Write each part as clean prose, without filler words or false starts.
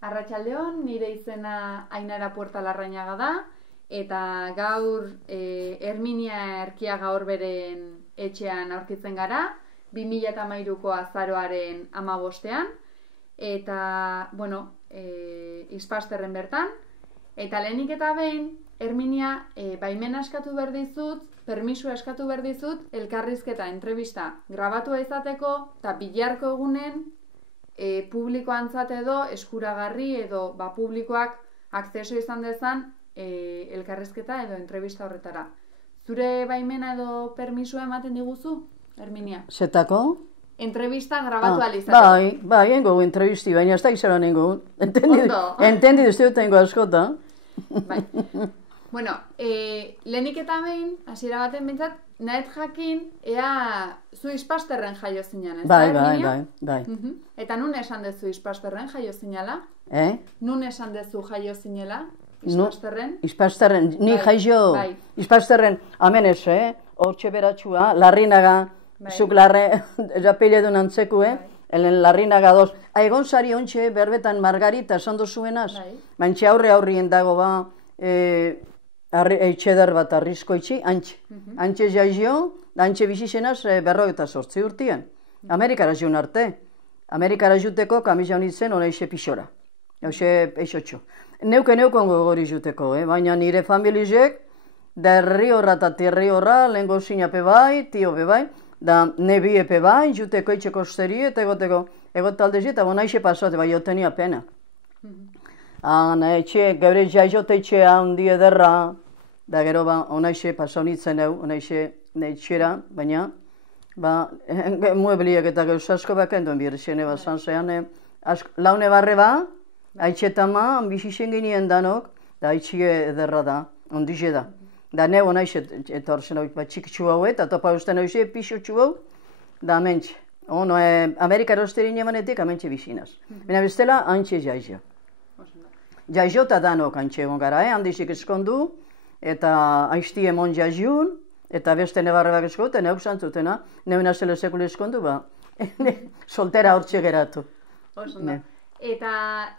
Arratsaldeon, nire izena Ainara Puerta Larrañaga da, eta gaur Herminia Erkiaga Orberen etxean aurkitzen gara, 2013ko azaroaren 15ean, eta, Ispasterren bertan, eta lehenik eta behin, Herminia, baimena eskatu behar dizut, permisua eskatu behar dizut, elkarrizketa, entrevista grabatua izateko, eta bilarko egunen, publikoantzat edo eskuragarri edo publikoak akzeso izan dezan elkarrizketa edo entrevista horretara. Zure baimena edo permisua ematen diguzu, Herminia? Zetako? Entrevista grabatu alizateko. Bai, engo entrevisti, baina ez da izan nengo. Entendi duzte dut engo askota. Bai. Bueno, lehenik eta behin, hasiera baten bintzat, nahet jakin, ea zu Ispasterren jaio zinan, ez da, Herminia? Bai. Eta nun esan dezu Ispasterren jaio zinala? Nun esan dezu jaio zinela, Ispasterren? Ispasterren, ni jaio, Ispasterren, amen ez, hortxe beratxua, Larrinaga, zuk larre, rapile duen antzeku, elen Larrinaga doz. Egon zari ontxe, berbetan Margarita esan dozuenaz, mantxe aurrien dago eitxedar bat arrizko itxi, antxe jaizio, antxe bizizenaz 58 urtien. Amerikara zion arte. Amerikara juteko kamisa honitzen hona eixe pixora. Eixe eixotxo. Neukongo gori juteko, baina nire familizek, da herri horra eta terri horra, lehenko zinape bai, tio be bai, da nebi epe bai, juteko eitxeko osteri, eta egotaldezi, eta bona eixe pasate, bai, otenia pena. Geure jaizote etxea hundi ederra, da gero onaixe pasaunitzen eu, onaixe etxera, baina muebliek eta gauz asko bakenduen birxene bazan zean, laune barre haitxetama, bizixen ginien danok, da haitxie ederra da, ondixe da. Da ne onaixe eta horzen hau txikitsu hau eta topa usten hau xe pixotxu hau, da amentxe. Amerikara osterin emanetik amentxe bizinaz. Baina bestela, antxe jaizio. Jaizota danok antxe egon gara, handizik eskondu, eta aizti emon jaiziun, eta beste nebarrebak eskoten, neuk zantzutena, neuna zele sekule eskondu, soltera hortxe geratu. Eta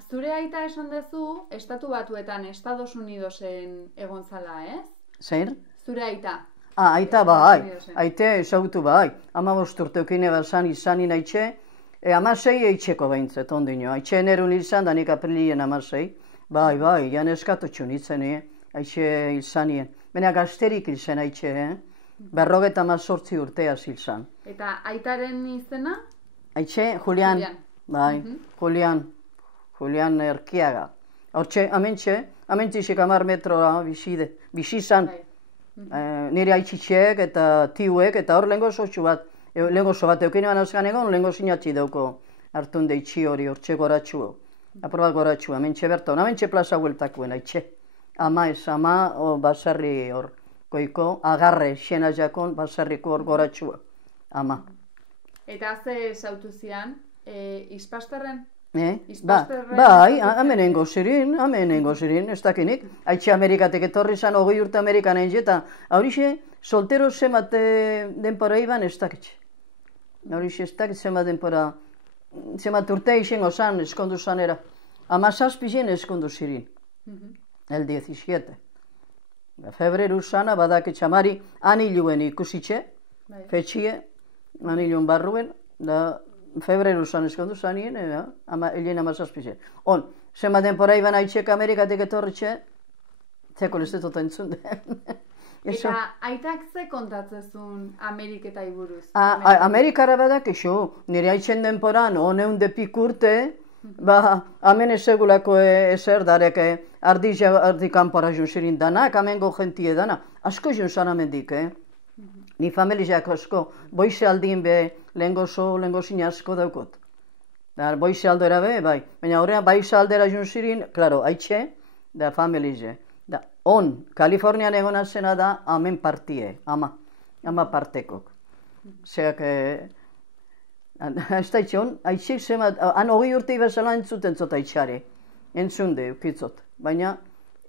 zure aita esan dezu, Estatu Batuetan, Estados Unidosen egon zala, ez? Zer? Zure aita. Aita bai, aite esautu bai. 15 urteukine bazan izanin aitxe, 16 eitxeko behintzet, ondino. Aitxe enerun izan, da nik aprilien 16. Bai, jan eskatotxu nintzen, aitxe izanien. Baina gazterik izan aitxe, 58 urtea zilzan. Eta aitaren izena? Aitxe, Julian. Bai, Julian Erkiaga. Hortxe, amentxik 10 metroa bizizan. Nire aitxitxeek eta tiuek, eta hor lehenko sotxu bat. Lehenko bat eukinean azkan egon, lehenko sinatzi dauko hartun deitxi hori hortxe goratxu. Aprobat goratxu, amentxe berton, amentxe plaza hueltakuen, aitxe. Ama basarri hor goiko, agarre, xena jakon, basarriko hor goratxua. Ama. Eta ze sautu zian, Ispasterren? Bai, amenengo zirin, ez dakinik. Aitxe Amerikatek etorri zan, 20 urte Amerikan egin eta horixe, soltero zemat denpora iban ez dakitxe. Horixe ez dakit zemat denpora, zemat urte izango zan, eskondu zanera. 17 eskondu zirin, el 17. Febreru zana, badakitxe amari, aniluen ikusitxe, fetxie, aniluen barruen, da febreru zan eskondu zanien, elien 17. Zemat denpora iban aitxek Amerikatik etorritxe, zeko lestetot entzun den. Eta aitak ze kontatzezun Ameriketai buruz? Amerikara badak eixo, nire aitzen denporan, honeun depik urte, hemen esegulako ezer darek ardi kanpora jun zirin danak, amengo jentie dana. Asko jun zan amendik, Ni familiak asko, boize aldin be, lehengo zin asko daukot. Boize aldera be, bai. Baina horrean, baize aldera jun zirin, klaro, haitxe, da familize. Kalifornian egona zena da, amen partie, ama partekok. Zeak, ez da itxon, haitxik zemat, han 20 urte ibazala entzuten zot haitxare. Entzunde, ukitzot. Baina,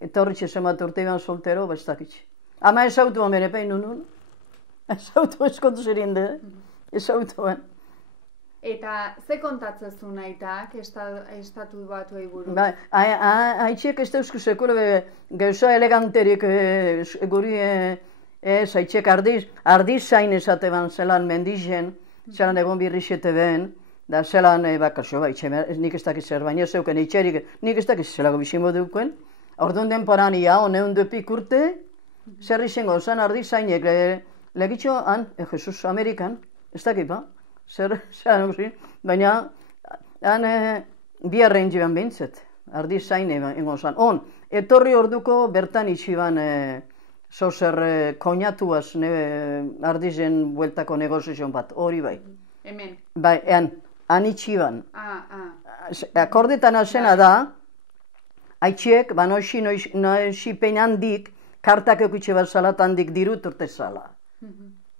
eta horretxe zemat urte iban soltero, ez dakitxe. Ama ez autu amen epein nunun. Ez autu eskontu zirin de, ez autuan. Eta ze kontatzezun aitak estatu batuei buruz? Ba, haitxek ez dauzku sekule gauza eleganterik guri haitxek ardiz zain esate ban zelan mendizen, zelan egon birrixete ben, da zelan bakaso baitxe, nik ez dakiz zer, baina zeuken itxerik, nik ez dakiz zelago bizimo dukuen, orduan denporan ia, honeun dupik urte, zer izango zan ardiz zainek, legitxo han, Jesus, Amerikan, ez dakipa, zer baina han biharrein jiban behintzet, ardiz zaine ingo zan. Etorri orduko bertan itxiban zozer koinatuaz ardizen bueltako negozizion bat, hori bai. Hemen? Bai, han itxiban. Akordetan azena da, haitxiek, noixi pein handik, kartak eukitxe bat zalat handik dirut urte zala.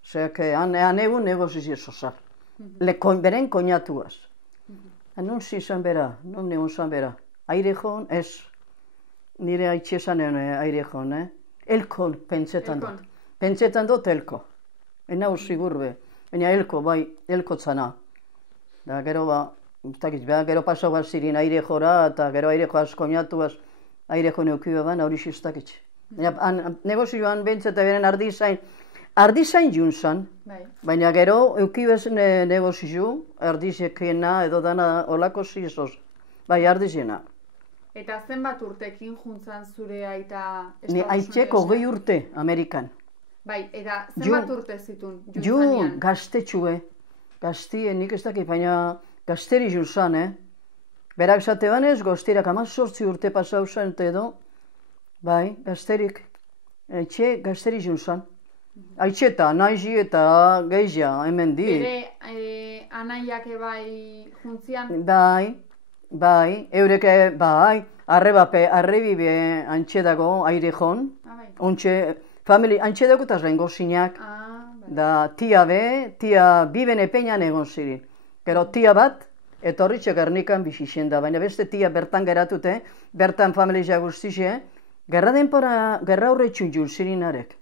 Zeak, han egun negozizio zozar. Beren koinatuaz. Non zizan bera, non negun zan bera. Aire joan, ez. Nire haitxezan aire joan, Elko pentsetan dut. Pentsetan dut elko. Enau sigur be. Baina elko, bai, elko zana. Da gero gero pasau bat zirin aire jora, eta gero aire joaz koinatuaz, aire jo neukio ban, hori xistakitxe. Negozioan bentseta beren ardizain junzan, baina gero eukibez negozio, ardizekena edo dana olako zizoz. Bai, ardizena. Eta zenbat urtekin juntzan zure aita Estados Unidos? Aitzek 20 urte, Amerikan. Bai, eta zenbat urte zitun juntzanian? Gaztetxue. Gaztien, nik ez dakit, baina gazteri junzan, Berak zate banez, goztirak 18 urte pasau zen edo, bai, gazterik. Aitxe gazteri junzan. Aitxe eta anaizi eta geizia, hemen di. Ere anaiak bai juntzian? Bai, eureke, bai, arrebibe antxe dago, aire jon, antxe dago eta zain gozinak, da tia biben epeñan egon zirin. Gero tia bat, etorritxe Gernikan bizixen da, baina beste tia bertan geratute, bertan familia guztixe, gerra horretxun jun zirinarek.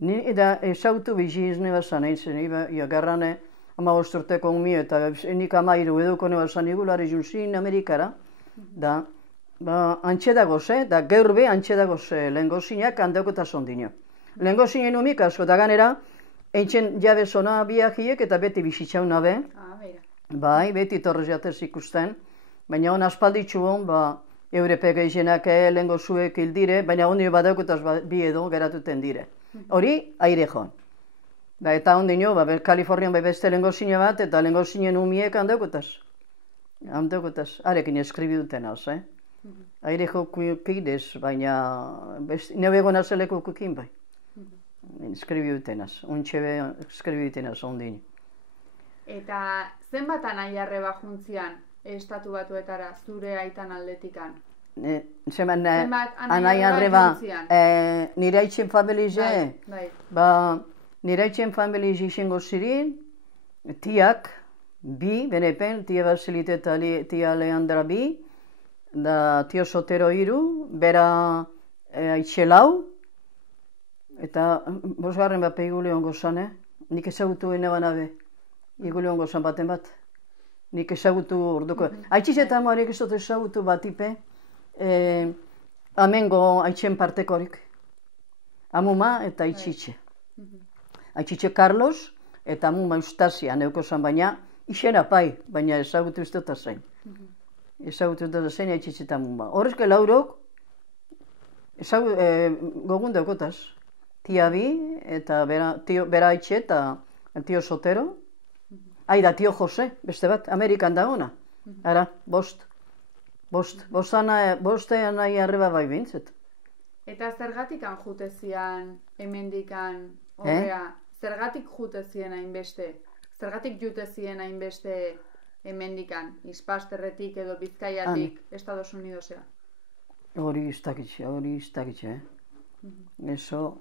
Ni da esautu biziz neba zan eintzen, gerrane, 15 urteko umi eta nik 13 eduko neba zan igulari jun zirin Amerikara, da, antxe dagoz, da gaur be antxe dagoz lehen gozinak handeko eta zondino. Lehen gozinen umik asko, da ganera, eintzen jabe zona biakiek eta beti bizitzauna be. Bai, beti torrez jatez ikusten, baina hon aspalditxu hon, Eurepe gehienak lehen gozuek hildire, baina honi badaukutaz bi edo geratuten dire. Hori, aire joan. Eta ondino, Kalifornian beste lehen gozine bat, eta lehen gozinen umiek handaukutaz. Arekin eskribi duten hau, Aire jo kukidez, baina neu egon azeleko kukin bai. Eskribi duten hau, ontxebe eskribi duten hau ondino. Eta zenbat anai arreba juntzian estatu batuetara zure aitan aldetikan? Zenbat anai arreba nire aitzen familize? Nire aitzen familize izango zirin, tiak, bi, benepen, tia Basilite eta tia Leandra bi, da tio Sotero iru, bera aitxe lau, eta bosgarren bat peigule hongo zan, nik ezagutu eneban abe, igule hongo zan baten bat. Nik ezagutu orduko. Aitxiz eta amoarek ez dut ezagutu batipe, amengo aitzen partekorik. Amuma eta aitxitxe. Aitxitxe Carlos eta amuma Eustasia neuko zan, baina ixen apai, baina ezagutu ez dut azain. Ezagutu ez dut azain aitxitxe eta amuma. Horrezke laurok, gogun daukotaz. Tia bi, eta bera aitxe eta tio Sotero. Da tio Jose, beste bat, Amerikan da ona. Ara, bost nahi arreba bai bintzet. Eta zergatikan jutezian, hemendikan, horrea, zergatik jutezien hainbeste? Zergatik jutezien hainbeste hemendikan, Ispasterretik edo Bizkaiatik, Estados Unidosea? Hori iztakitxe, Eso...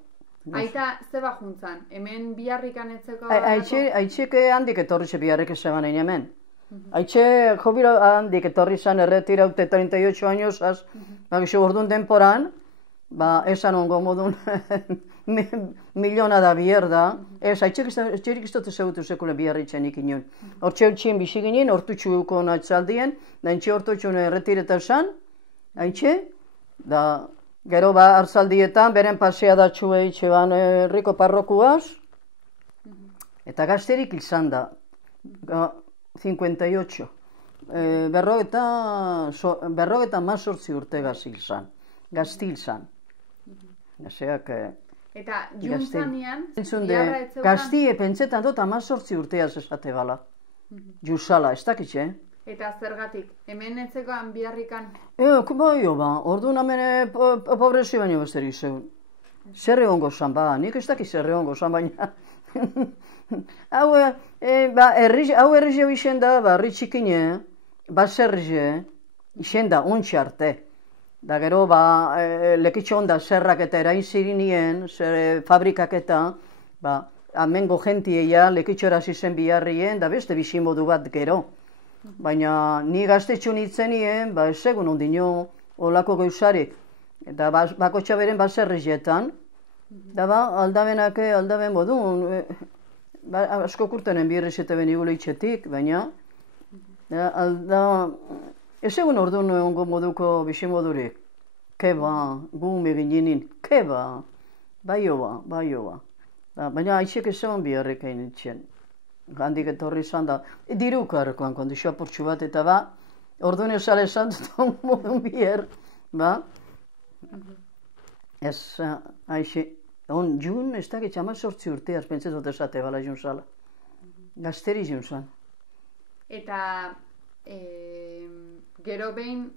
Aita, zeba juntzan? Hemen biharrikan etzeko... Aitxeke handik etorri biharrik ezaban egin hemen. Aitxe jobilo handik etorri zan erretiraute 38 añosaz, orduan denporan, ba, esan ongo modun, miliona da bier da, ez, etxerik ez dut ezagutu sekule biarritzen ikinun. Hortxe utxien bizi ginen, hortutxu euko natzaldien, da entxe hortutxu erretireta esan, haintxe, da, gero ba, hartzaldietan, beren pasea datxu eitxe ban herriko parrokuaz, eta gazterik izan da, 58. Berrogeta mazortzi urte gaztil zan. Gazeak... Eta juntzanean, biarra etzeukan... Gaztie pentsetan dut amazortzi urteaz esate bala. Jusala, ez dakitxe? Eta zergatik, hemen etzekoan biarrikan? Orduan hemen pobrezi baino besterik zeun. Zer egongo zan, nik ez dakit zer egongo zan, baina... Hau herri jau isen da, herri txikine, baserri isen da, ontsi arte. Da gero, lekitxo onda zerrak eta erain zirinien, fabrikak eta, amengo jentieia lekitxora zizen biharrien, da beste bizimodu bat gero. Baina ni gaztetxo nitzenien, ez egun ondino olako gauzarik. Eta bakotxa beren baserrizietan, da aldaben modun, asko kurtenen birrizete benigule itxetik, baina, ez egun orduan ongo moduko bizimodurik. Keba, gume ginen, keba, baioa. Baina aitzek ez egon biharrik hain itxen. Handik etorri izan da, dirukarkoan kondizioa portxu bat eta orduan esale esan dut modun bihar, Ez, aixe, jun ez dakit amazortzi urteaz pentsetot esate bala jun zala. Gazteri jun zan. Eta gero behin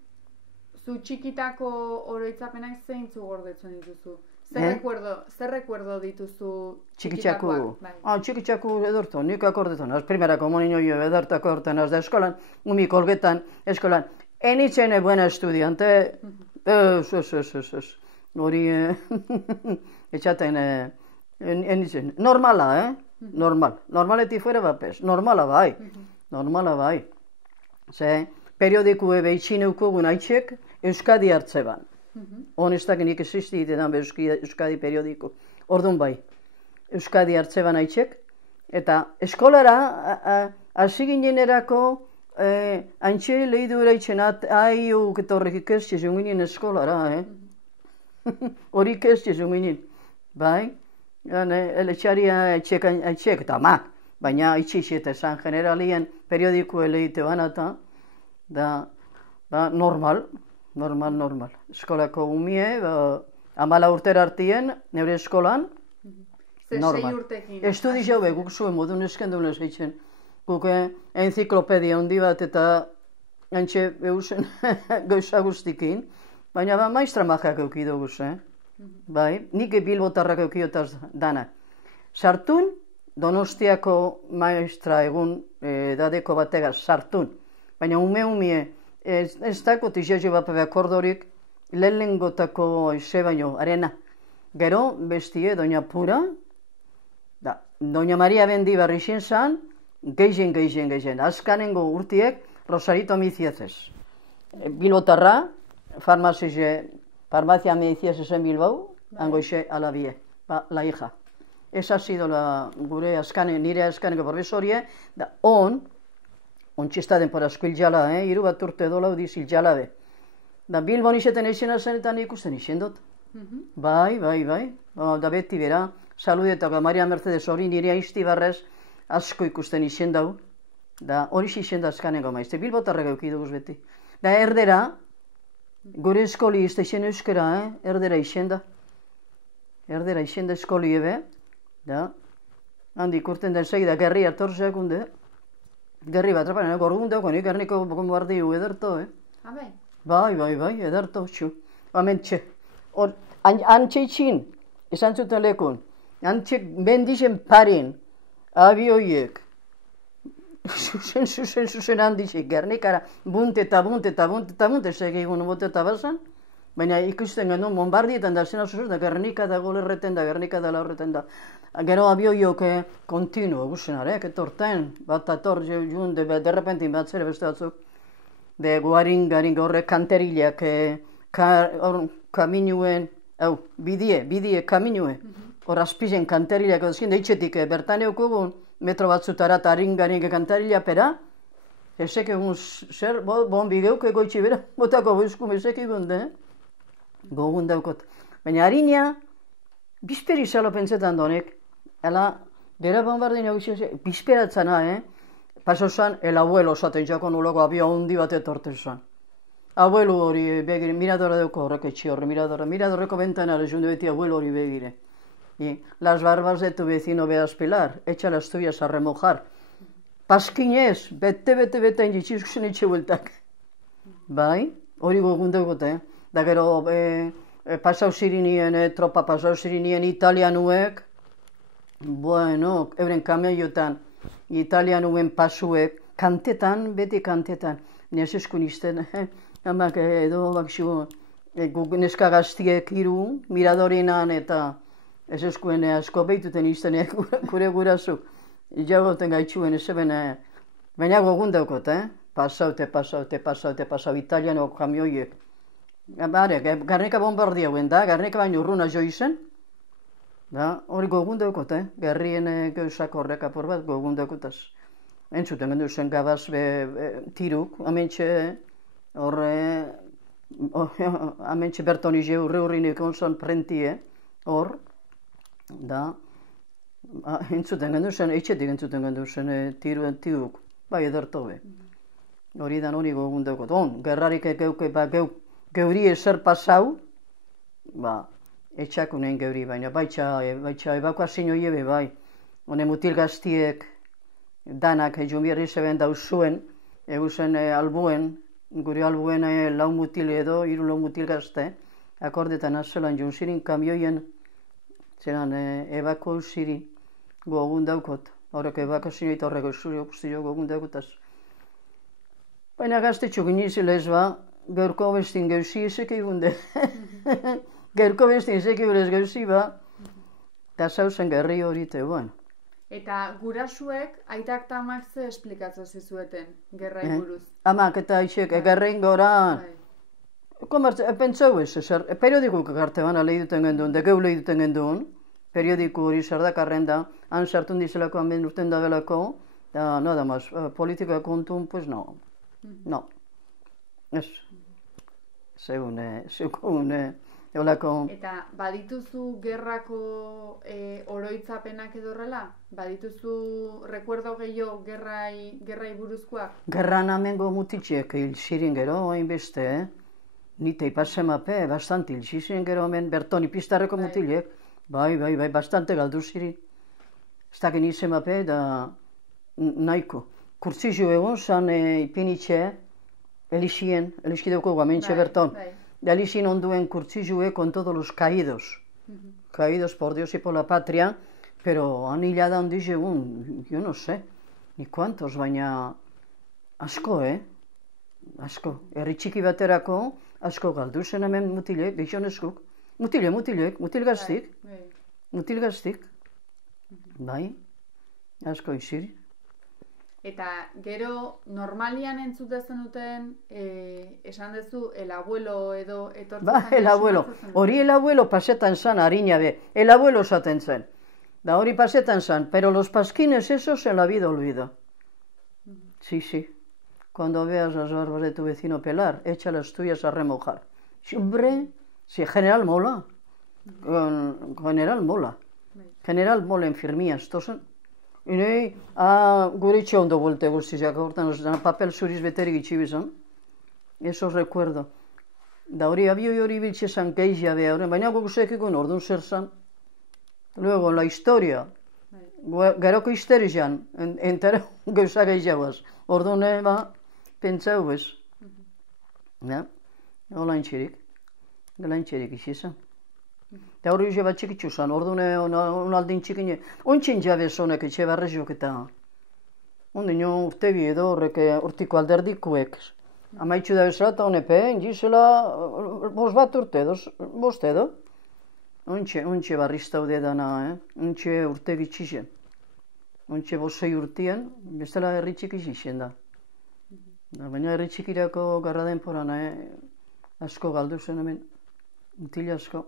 zu txikitako oroitzapenak zeintzu gordetzen dituzu? Zer recuerdo dituzu txikitakoak? Txikitako edortu, nik akordetan, primerako monino jo edortu akordetan, da eskolan, umi kolgetan, eskolan. Enitzen buena estudiante, hori, etxaten, enitzen, normala, normaleti fuera bapes, normala bai. Ze, periodikue behitxineuko gunaitxek Euskadi hartzeban. Honestak nik existi ditetan Euskadi periodiko. Orduan bai, Euskadi hartzeban aitzek, eta eskolara, hasi ginenerako, haintxe lehidura itxenat, ketorrek ikestxe zunginen eskolara, hori ikestxe zunginen, bai, eletxaria aitzek, eta baina itxixet esan generalien periodiko elehite banata, da, normal. Eskolako umie, 14 urtera artien, neure eskolan, normal. Estudi jaube, guk zuen modun eskendun ez eitzen. Guk enziklopedia handi bat eta antxe eusen gauza guztikin, baina maistra majak eukido guz, bai, nik bilbotarrak eukiotaz danak. Sartun, Donostiako maestra egun dadeko bategaz, sartun, baina umie, ez dako tixetxe bat beakordorik lehengotako eze baino, arena. Gero, bestie, Doña Pura, Doña Maria Bendibar izin zan, geixen. Azkanengo urtiek, Rosarito Miciezes. Bilbotarra, farmazia Miciezes en Bilbao, angoixe alabie, la hija. Esa ha sido gure nire azkaneko profesorie, da ontxista denpora asko hiljala, hiru bat urte dola udiz hiljala be. Da Bilbon izeten eixena zenetan ikusten izendot. Bai. Da beti bera, saludetako Maria Mercedes hori nire aiztibarrez asko ikusten izendau. Da hori izenda azkaneko maizte, Bilbotarrak eukiduguz beti. Da erdera, gure eskoli izte izen euskera, erdera izenda. Erdera izenda eskoli ebe. Da, handik urten den segida gerri atorzeak unde. Gerri bat, raparen, gorgundeoko, nik erniko bombardiu ederto, Bai, ederto, txu. Amentxe. Antxe itxin, esan zuten lekun. Antxe bendizen parin, abioiek. Zuzen handixik, gernikara, bunte, segigun bote eta basan. Baina ikusten genuen, bombardietan da zena zuzen, da Gernika da golerreten da, Gernika da laurreten da. Gero abioiok kontinuo guzenarek, etorten, bat ator jun, derrepentin bat zere beste batzuk. De guarin horrek kanterileak, kaminuen hau, bidie, kaminue. Hor azpizen kantarilak dozkin, deitxetik bertan eukugun metro batzutara eta haringarik kantarila pera. Ezek egun zer, bon bigeuk egoitxe bera, botako goizkum ezek egun, gogun daukot. Baina harina, bizperi zalo pentsetan donek, ala, dera bombardin egutzen, bizperatzana, paso zan, el abuelo zaten jakon uloko abia hundi bat etorten zan. Abuelo hori begire, miradora deuko horrek etxe horre, miradorreko bentanara jundu beti abuelo hori begire. Y las barbas de tu vecino veas pelar, echa las tuyas a remojar. Paskinez, bete inditxizkusen etxe bueltak. Bai, hori gogun dugut, Da gero, pasau zirinien, tropa pasau zirinien italianuek, bueno, euren kameiotan, italianuen pasuek, kantetan, beti kantetan, nes eskun izten, hamak edo bakxu, neska gaztiek iru, miradorinan eta ez eskuen asko behituten iztenek gure gurazuk. Jagoten gaitxuen ez eben, baina gogun daukot, pasau, italiano kamioiek. Bare, garnika bombardi hauen da, garnika baino urruna jo izen, hori gogun daukot, garrien gauzak horrek apur bat gogun daukotaz. Entzuten gendu zen gabaz tiruk, amentxe bertonize urrinik onzan prentie, hor, da, entzuten gendu zen, eitxetik entzuten gendu zen tiruk, bai edertobe. Hori dan hori gogun daukot. Gerrarik geuri ezer pasau, etxakunen geuri, baina baitxa ebakuazio hiebe bai. Hone mutil gaztiek danak jumierri zeben dauzuen, eguzen albuen, gure albuen lau mutil edo, hiru lau mutil gazte, akordetan azelan junzirin kamioien, zelan ebakuaziri gogun daukot. Horrek ebakuazio eta horrek guztio gogun daukotaz. Baina gaztetxo ginizilez gaurko bestin gauzi ezek egunde. Gaurko bestin ezek egulez gauzi eta zauzen gerri hori teuan. Eta gurasuek, aitak eta amak ze esplikatzen zizueten, gerrai buruz? Amak eta aixek, gerrein gora. Pentsau ez, periodikuk egarte bana lehiduten gendun, de geu lehiduten gendun, periodiku hori zerdakarren da, han sartun dizelako, han ben urten da belako, da, nada más, politika kontun, pues no. No. Ez. Zegoen, eolako... Eta badituzu gerrako oroitzapenak edo horrela? Badituzu rekuerdo gehiago gerrai buruzkoak? Gerran amengo mutitxek hil zirin gero, hainbeste, nite ipasemape, bastante hil zirin gero, hemen bertoni pistarreko mutilek, bai, bastante galdu zirin. Ez dakin izemape, da nahiko. Kurtzizu egon, zan ipinitxe, elixideuko guamentxe berton. Elixin onduen kurtzizue con todos los caídos. Caídos por Dios y por la patria, pero han hilada handiz egun, yo no sé, ni cuantos, baina asko, asko. Herri txiki baterako, asko galdu zen hemen mutilek, gehionezkuk. Mutil gaztik. Bai, asko izir. Eta gero normalian entzutezen duten, esan duzu, el abuelo edo etortzen zen? El abuelo. Hori el abuelo pasetan zan harina be. El abuelo zaten zen. Da hori pasetan zan. Pero los pasquines esos en la vida olvido. Sí. Cuando veas las barbas de tu vecino pelar, echa las tuyas a remojar. Hombre, sí, general mola. General mola enfermías. Tosen. Inei, gure itxe ondo buelte guztiak, hortan papel zuriz beterik itxibizan. Eso recuerdo. Da hori abioi hori biltzezan geizia beha, baina gogusek ikun orduan zer zan. Luego, la historia. Geroko histerian, entera gauza gehiagoaz. Orduan, pentsau bez. Hola intxirik izizan. Eta hori uze bat txikitzu zan, orduan aldin txikine, ontsin jabez honek etxe barrezok eta ondino urtebi edo horrek urtiko alderdikuek. Amaitxu da bezala eta honepe, indizela bost urte edo. Ontxe barriztaude dana, ontxe urtegi txizen. Ontxe bosei urtien, bestela herri txiki zizen da. Baina herri txikirako garra denporan, asko galdu zen hemen, mutila asko.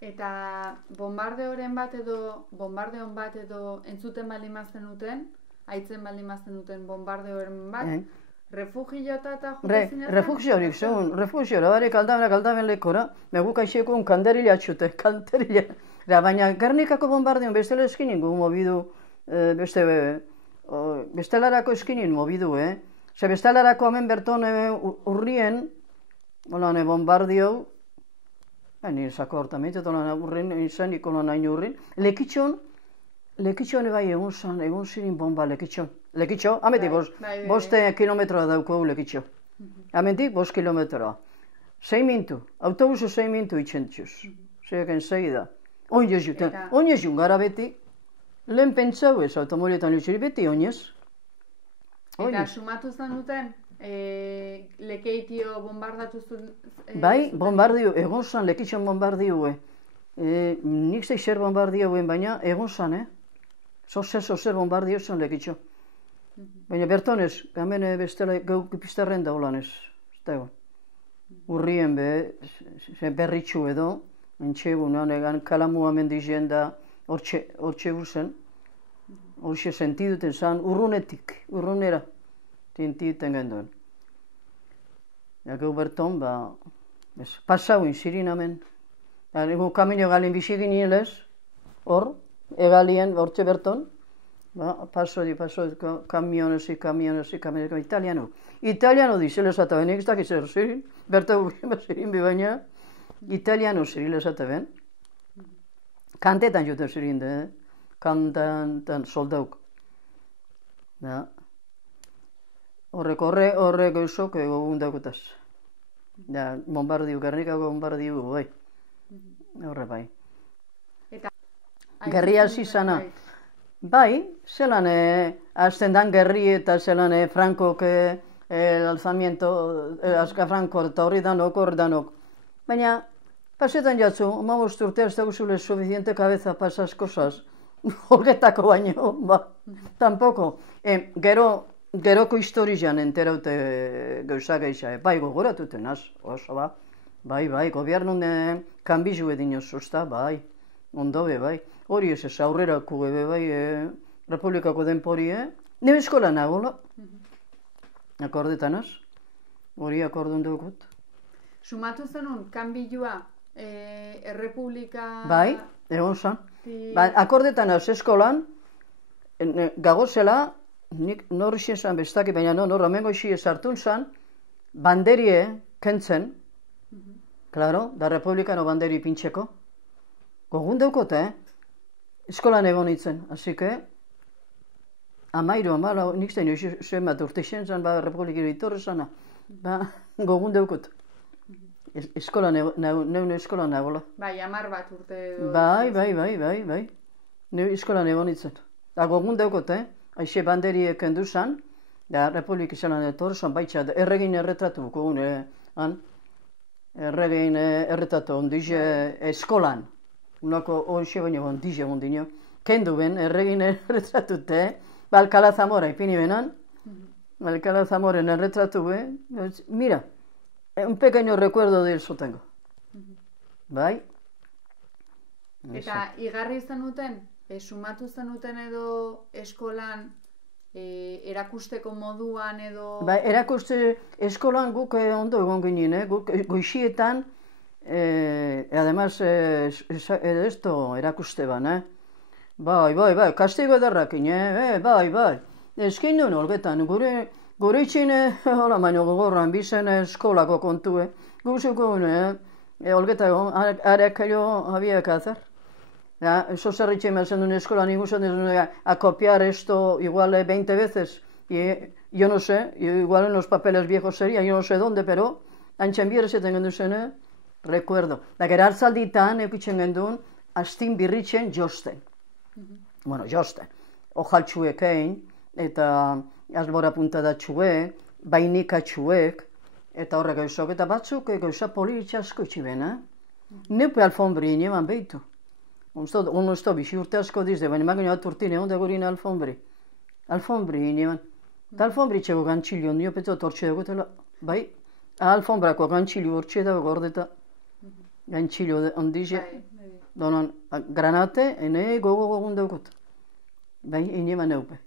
Eta bombardeon bat edo entzuten baldin mazenuten, aitzen baldin mazenuten bombardeoren bat, refugiota eta jute Refugiorik, segun, refugiora, barek aldaben lekora, meguk aixekun kanderila txute, kanderila. Baina Gernikako bombardeon bestela eskinin gu mobidu, bestelarako eskinin mobidu, Ze bestelarako hemen berton urrien, holan bombardio, ni sako hortamente, holan urrin, izan ikolan hain urrin, lekitxon bai egun zirin bomba lekitxon. Lekitxo, ametik boste kilometroa dauko lekitxo. Ametik 5 kilometroa. 6 mintu, autobusu 6 mintu itxentxuz. Zeiken segida. Oinez jungara beti, lehen pentsau ez automolietan utxuri beti oinez. Eta sumatu zen duten, lekeitio bombardatu zuen? Bai, bombardio, egon zan lekitxon bombardio. Nik zer bombardioen, baina egon zan, Zozer bombardio zen lekitxo. Baina bertonez, hemen bestela gauk piztarren da holan ez. Urrien berritxu edo, entxegunan, egan kalamua mendizien da hortxe usen. Hortxe sentiduten zan, urrunera, tintiten genduen. Gau berton, pasauin zirin hemen. Ego kamino galin bizigin hilez, hor, egalien, hortxe berton. Paso, kamionez, italiano. Italiano dizela esata ben, ez dakiz zer zirin, bertau zirin baina, italiano zirin esata ben. Kantetan juten zirin, kantan soldauk. Horrek goizok egun daukutaz. Gernikako bombardiu, bai. Horre bai. Gerria hasi zana. Bai, zelan hasten dan gerri eta zelan Frankok alzamiento, azka Franko eta horri danok, Baina, pasetan jatzu, 15 urte ez daguzule suficiente cabeza pasas cosas. Horretako baino, tampoko. Geroko historian enteraute gauzak eixa. Bai, gogoratuten az, oso Bai, gobiernun kanbizu edin osuzta, bai. Ondo bai. Hori ez aurrerako bai, Republikako denpori, nire eskola nagola. Akordetan az. Hori akordun dukut. Sumatu zenun, kanbilua, Errepublika... Bai, egon zan. Akordetan az eskolan, gagozela, nik nor xezan bestaki, baina nor amengo xie sartun zan, banderie kentzen, klaro, da Republikano banderi pintxeko. Gogun daukot, eskolan egon nintzen, hasike, amala, nik zain zuen bat urte zan, Republikero itorre zana, gogun daukot. Neun eskolan nagola. Bai, 10 bat urte. Bai. Neu eskolan egon nintzen. Gogun daukot, aixe banderi kendu zan, da Republik izalan etorre zan, baitxa, erregin erretratu, gogun, erregin erretratu ondize eskolan. Unako hoxe baino ondize ondino. Kendu ben, erregin erretratute, Alcalá Zamora ipini benan, Alcalá Zamoren erretratu mira, un pequeño recuerdo de eso tengo. Bai? Eta igarri zenuten, sumatu zenuten edo eskolan erakusteko moduan edo... Bai, erakuste eskolan guk ondo egon ginen, guk goixietan, además, esto erakuste ban, Bai, kastigo edarrakin, bai. Eskin duen olgetan, gure itxine, hola baino gogorran, bizen eskolako kontue. Guzuko, olgeta, aquello había que hacer. Eso se riche me hacen en una escuela, ningún son a copiar esto igual 20 veces. Y yo no sé, igual en los papeles viejos sería, yo no sé dónde, pero antxen bierese tengen duzen, recuerdo. Da gerar zalditan, epitzen gendun, astin birritzen josten. Bueno, josten. Ojaltxuek egin, eta azbora puntadatxuek, bainikatxuek, eta horrek gauzok, eta batzuk gauza politxasko itxiben, Neupe alfombri nieman behitu. Ono esto bizi urte asko dizde, baina magino bat urtin egon da gurin alfombri. Alfombri nieman. Eta alfombri txego gantxilio, nio peto tortxe dagotela, bai, alfombrako gantxilio hortxe dago gordeta. Gantxilio ondize. donon, granate, ene gogun daukut. Bai, ineman neupe.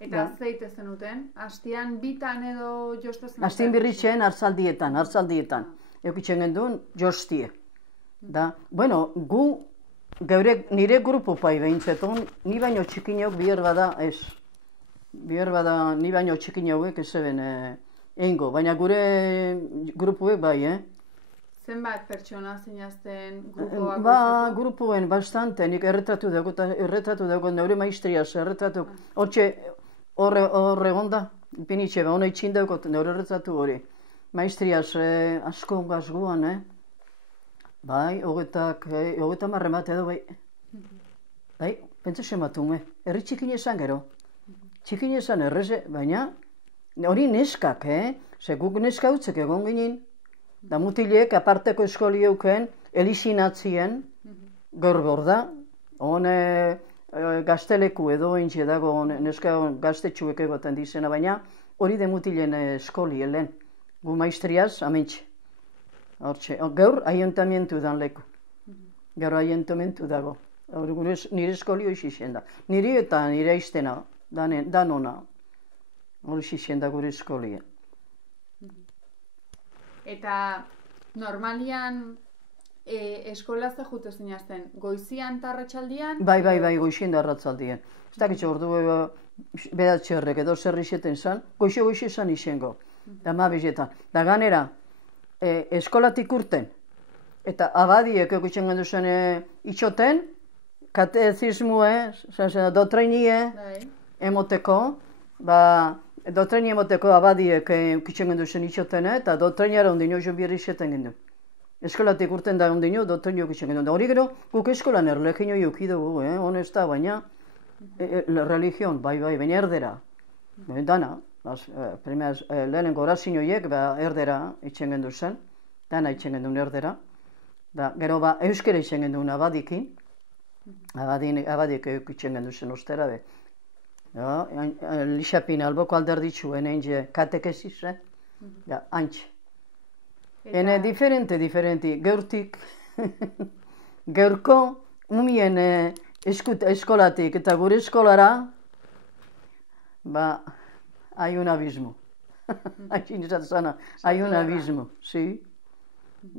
Eta zeite zenuten? Hastian bitan edo joste zenuten? Hastin birritxeen hartzaldietan. Eukitzen genduen jostie. Da, bueno, nire grupo pai behintzeton, ni baino txikineok bihar bada ez. Bihar bada ni baino txikineoek ez eben eingo, baina gure grupuek bai, Zenbat pertsona zinazten grupoak? Ba, grupuen bastante, nik erretratu dugu, neure maestriaz, erretratu. Horre gonda, pinitxe, hona itxin dugu, neure erretratu hori. Maestriaz asko gazguan, Bai, hogeta marremat edo, bai. Bai, pentsa sematu, Herri txikin esan gero. Txikin esan erreze, baina hori neskak, Ze guk neska utzek egon ginen. Da mutilek aparteko eskoli euken, elixinatzien, gaur borda. Hone gazteleku edo intxe dago, neska gaztetxuek egoten dizena, baina hori de mutilen eskoli helen. Gu maestriaz, amentxe. Gaur ayuntamientu dan leku. Gaur ayuntamientu dago. Nire eskoli hori xixen da. Nire eta nire aiztena, danona. Hori xixen da gure eskolia. Eta normalian eskolazte jute zinazten, goizian eta arratsaldian? Bai, goizien da arratzaldian. Ez dakitxe ordu bedatxerrek edo zerrixeten zan, goizio zan izengo. Da ma bizetan. Da ganera, eskolatik urten, eta abadiek ekutzen gendu zen itxoten, katezismue, dotrainie emoteko, dotrainie emoteko abadiek ekutzen gendu zen itxoten, eta dotrainara ondino jo birri xeten gendu. Eskolatik urten da ondino, dotrainio ekutzen gendu. Hori gero, guk eskolan erlegio eukidugu, honesta, baina religion, bai, baina erdera. Dana. Lehenengo horazinoiek erdera itxen gendu zen, dana itxen gendun erdera. Gero euskera itxen gendun abadikin, abadik itxen gendu zen ostera be. Lixapin alboko alderditxuen egin katekesis, haintxe. Hene diferente, geurtik, geurko umien eskolatik eta gure eskolara, hay un abismo. Hay un abismo, sí.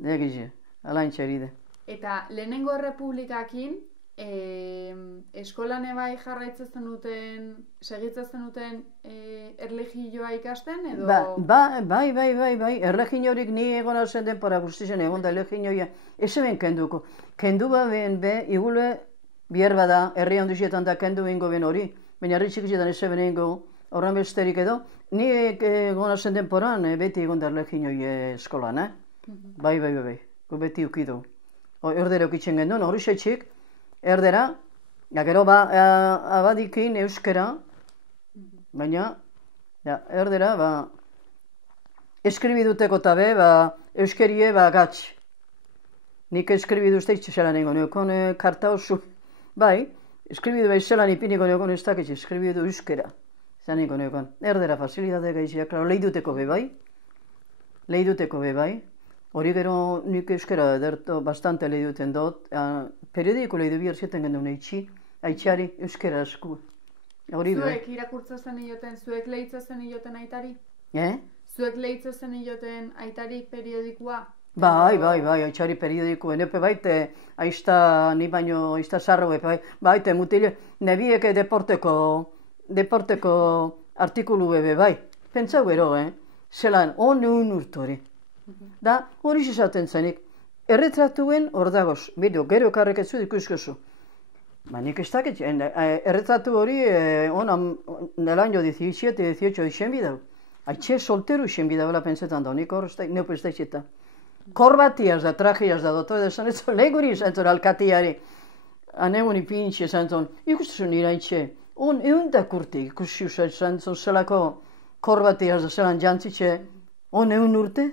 Egize, alain txeride. Eta lehenengo errepublikakin, eskolan ebai jarraitzen zenuten, segitzen zenuten erlegioa ikasten, edo? Bai, erlegiorik ni egon hausen denpora guztizen egon da erlegioa. Ez eben kenduko. Kendu ben igule bihar bada, herri handuzietan da kendu ingo ben hori, baina herri txikizietan ez eben ingo, horren besterik edo, ni egon hausen denporan beti egon da erlegioi eskolan, Bai, gu beti ukidu. Erdera ukitzen gendun, hori setxik, erdera, gero abadikin euskera, baina, erdera, eskribiduteko tabe, euskerie gatz. Nik eskribiduzte itxesalan egon, eukon karta oso, bai, eskribidu zelan ipiniko egon ez dakitz, eskribidu euskera. Zan egon, erdera facilitate gaiziak, lehiduteko bai. Hori gero nik euskera ederto bastante lehiduten dut, periodiko lehidu bihar zeten gendun aitxari euskera asku. Zuek irakurtza zen ioten, zuek lehitza zen ioten aitari? Zuek lehitza zen ioten aitari periodikoa? Bai, aitxari periodiko, enepe baite, aizta ni baino, aizta sarro bai, baite mutile, nebieke deporteko artikulu bebe bai. Pentsau gero, zelan, honun urtori. Da, hori izaten zenik, erretratuen hor dagoz, bideo, gero karreketzu ikuskozu. Nik ez dakit, erretratu hori, nel año 17-18 isen bidau. Aitxe solteru isen bidau, pentsetan da, nik hor neupo ez da itxeta. Korbatiaz da, trajiaz da, doto edo zan, ez leguri izan zon alkatiari. Anegun ipintxe izan zon, ikusten iraitxe, eundakurtik ikusi izan zon zelako korbatiaz da zelan jantzitxe, eun urte?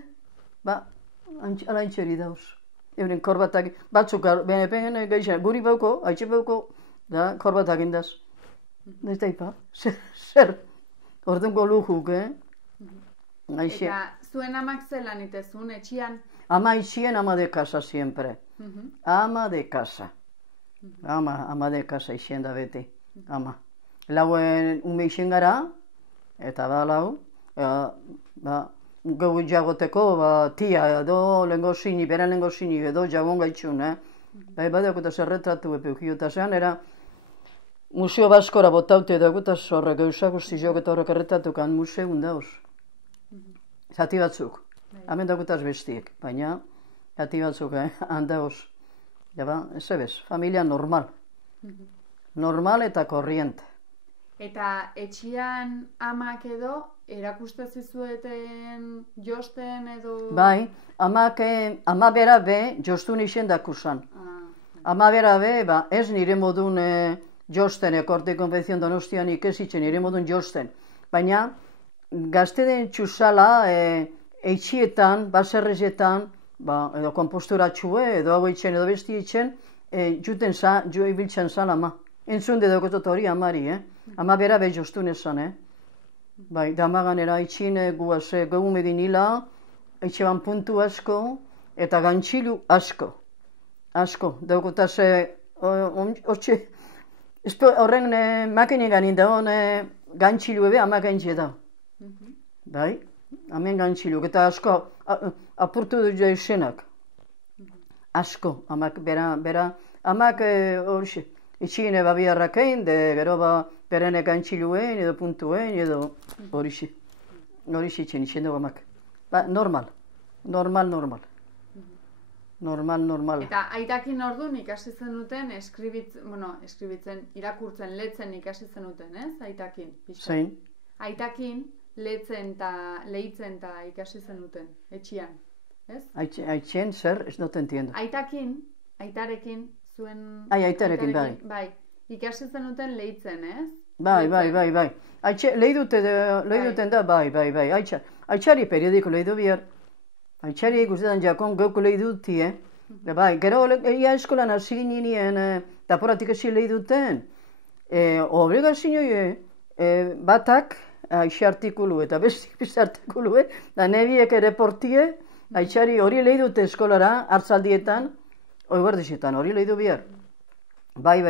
Alaintxeri dauz. Euren korbatak, batzuk, bene geixan, guri bauko, haitxe bauko, da, korbatak indaz. Ez da ipa, zer, orduko lujuk, Eta zuen amak zelan itezun, etxian? Ama itxien, ama de casa siempre. Ama de casa. Ama dekasa ixen da beti, ama. Lauen ume ixen gara, eta lau, gau jagoteko, tia edo, beren lengo zini edo, jagon gaitxun, Badako eta zerretratu epeukio, eta zean, era, Museo Baskora botaute dago, eta horrek eusak usti jok eta horrek erretatukan museun dauz. Zati batzuk, hemen dago eta bestiek, baina zati batzuk, handauz. Ez ebez, familia normal. Normal eta korriente. Eta etxian amak edo, erakuste zizueten josten edo... Bai, ama bera be, jostun isen dakusan. Ama bera be, ez nire modun josten, Korte Konvenzion Donostianik ez itzen nire modun josten. Baina, gazte den txusala, eitxietan, baserrezetan, edo komposturatxue, edo hau eitzen, edo besti eitzen, juten jo ibiltzen zan ama. Entzun dedokotot hori amari, Ama bera be jostun esan, Bai, damagan era eitzin guaz gau medin hila, eitxeban puntu asko, eta gantxilu asko. Asko, daukotaz, horren makinigan inda gantxilu ebe ama gantxe da. Bai, hemen gantxilu, eta asko apurtu du jo esenak. Asko, amak bera, amak horixe, itxigine babiarrakein, gero berene gantxiluen, edo puntuen, edo horixe. Horixe itxen, itxen dugu amak. Normal. Eta aitakin orduan ikasi zenuten eskribitzen, irakurtzen, letzen ikasi zenuten, ez? Aitakin. Zein? Aitakin, letzen eta ikasi zenuten, etxian, ez? Aitzen zer, ez not entiendo. Aitarekin, zuen... Aitarekin, bai. Bai, ikasi zenuten lehitzen, ez? Bai. Lehiduten da, bai. Aitxari periodiko lehidu bihar. Aitxari ikustetan jakon gauko lehiduti, Bai, gero ia eskolan hasi ginenien, taporatik ezi lehiduten. Obligazioi batak, aixe artikulu eta beste artikulu, da nebiek reportie, aitxari hori lehidute eskolara, hartzaldietan, oiguardizetan, hori lehidu bihar. Bai.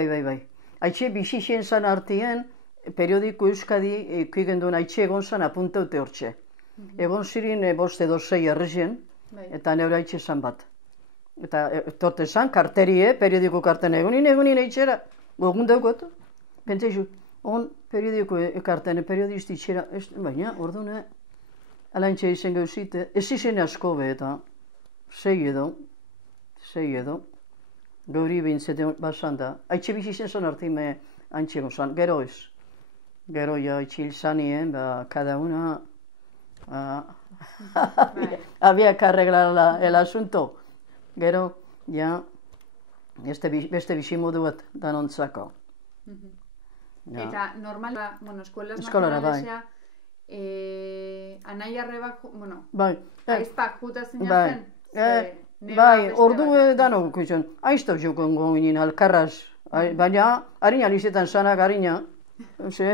Aitxe bizixen zan artien, periodiko Euskadi ikuigen duen aitxe egon zan apuntaute hortxe. Egon zirin boste dozei errezen, eta neure aitxe zan bat. Eta torte zan, karterie, periodiko karten egunin eitxera, gogun daugotu. Pentsaizu, periodiko karten, periodisti itxera, baina, orduan, alaintxe izen gauzite, ez izen asko be eta, sei edo, gauri bintzete basan da. Aitxe bizitzen zan artime antxe gozan, gero ez. Gero ja itxil zanien, cada una había que arreglar el asunto. Gero, ja, beste bizimodu bat danontzako. Eta normal, eskuelas naturalesea, anai arrebak, aizpak juta zinazen? Bai, ordu danok kutzen, aiztau jokon goginin alkarraz, baina harina listetan zanak harina,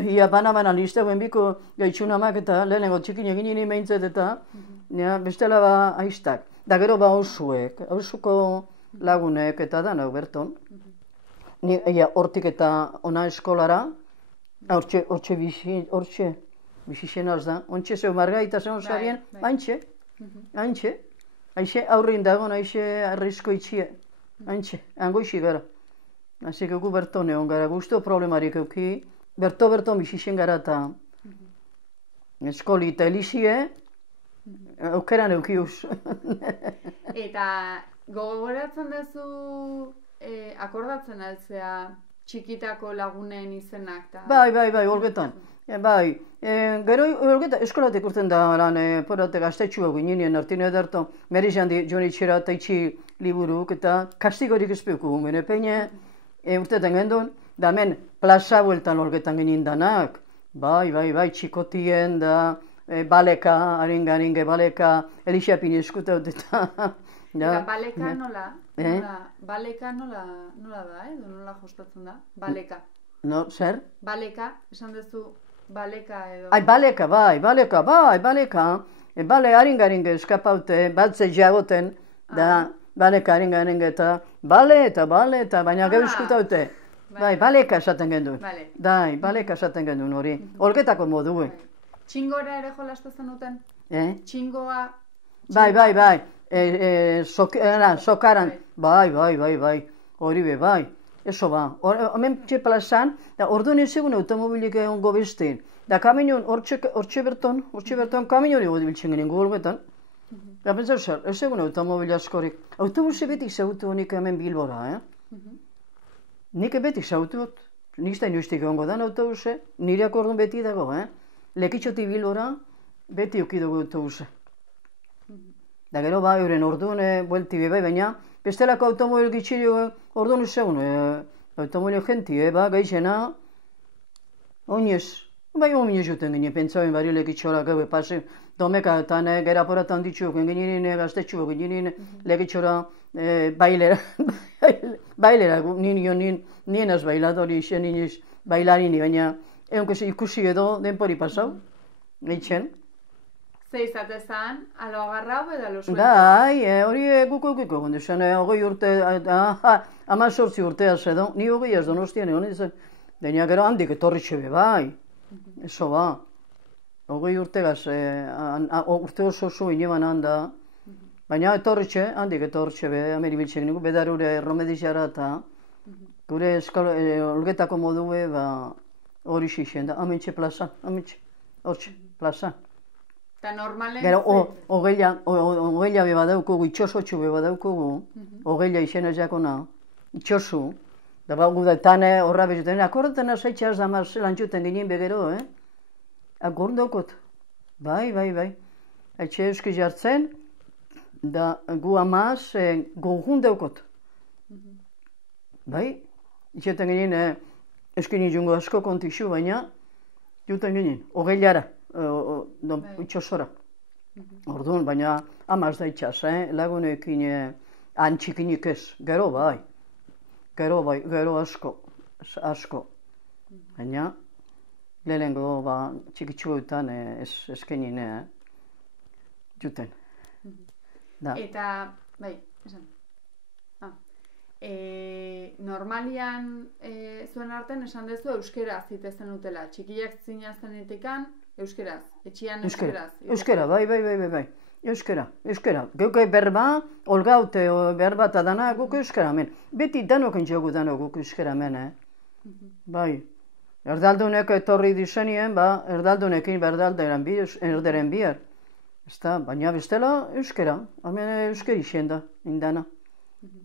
ia bana liste guen biko gaitxunamak eta lehenengo txikin egin nini meintzet eta bestela aiztak. Da gero hausuko lagunek eta danau berton. Hortik eta ona eskolara, hortxe bizixen az da. Ontxe zeu margaita zeon zarien, haintxe. Haixe aurrin dagoen, haixe arrisko itxie. Haintxe, angoixi gara. Hazik egu berton egon gara, guztu problemarik euki. Berton bizixen gara eta eskoli eta elizie, aukeran eukiuz. Eta gogoratzen duzu akordatzen altzea txikitako lagunen izenak? Bai, holgetan. Bai, gero holgetan eskolatik urten da lan porate gaztetxua guininen artine edarto, merizan di joni txera eta itxi liburuk eta kastigorik espeuku gumene peine urtetan gendun, da hemen plaza bueltan holgetan ginen danak. Bai, txikotien da baleka, haringe baleka, elixapin eskuta dut eta... Eta baleka nola? Baleka nola da, edo nola jostatzen da? Baleka. No, zer? Baleka, esan duzu baleka edo... Baleka. Bale haringaringe eskapaute, batze jagoten, da baleka harin eta bale, baina geu eskutaute. Bai, baleka esaten genduen. Bai, baleka esaten genduen hori. Olketako modue. Txingora ere jolastu zenuten? Txingoa... Bai. Sokaran. Bai. Hori be, bai. Eso ba. Hemen plazan, orduan ezegun automobilik ongo besteen. Da kaminon, hortxe berton, kaminon ego dibiltzen genien gulgetan. Da pentsa zer, ezegun automobil askorik. Autobuse beti zautu honik hemen Bilbora, Nik beti zautut. Nik da inoiztik ongo dan autobuse, nireak orduan beti dago, Lekitxoti Bilbora, beti ukidugu autobuse. Da gero ba, euren orduan buelti bebai, baina bestelako automobil gitxirio orduan ezegun, automobil gentie, gaixena, oinez. Bai, oinez juten gine, pentsauen bari lekitxorak ebe pasi, domeka eta geraporatan ditxuk, ginen gaztetxuk, ginen lekitxora bailera, nien az bailadori isen, nien bailarini, baina egonkez ikusi edo denpori pasau, gaitzen. Ze izatezan, alo agarrau edo alo sueldo? Bai, hori guko gondizan, 20 urte, 18 urteaz edo, ni 20 Donostian egon izan, denia gero handik etorritxe be, bai, eso ba, 20 urtegaz, urte oso ineban handa, baina etorritxe, handik etorritxe be, ameribiltxek niku, bedarure romedizara eta gure olgetako modue, hori xixen da, amentxe plaza, hortxe, plaza. Eta normalen... Gero, ogeila beba daukugu, itxosotxu beba daukugu, ogeila izena jakona, itxosu, da gu da tane horra bezuten, akordetan azaitxaz da maz lantxuten ginen begero, Akord daukot, bai, etxe euski jartzen, da gu amaz gogun daukot. Bai, itxeten ginen, euski nizungo asko kontixu, baina, juten ginen, ogeilara. Itxosora. Orduan, baina amaz da itxaz, lagunekin antxikinik ez. Gero bai, gero asko. Baina, lehenengo txikitsuetan eskenin juten. Eta, bai, esan. Normalian zuen artean esan dezu euskera zitezen utela. Txikiak zinazten etikan, euskeraz, etxian euskeraz. Euskera, bai. Euskera. Geuke berba, olgaute berba eta dana guk euskera men. Beti danoken jogu guk euskera men, Bai. Erdaldunek etorri dizenien, erdaldunekin erderen bihar. Baina bestela euskera. Hemen euskeri xenda, indana.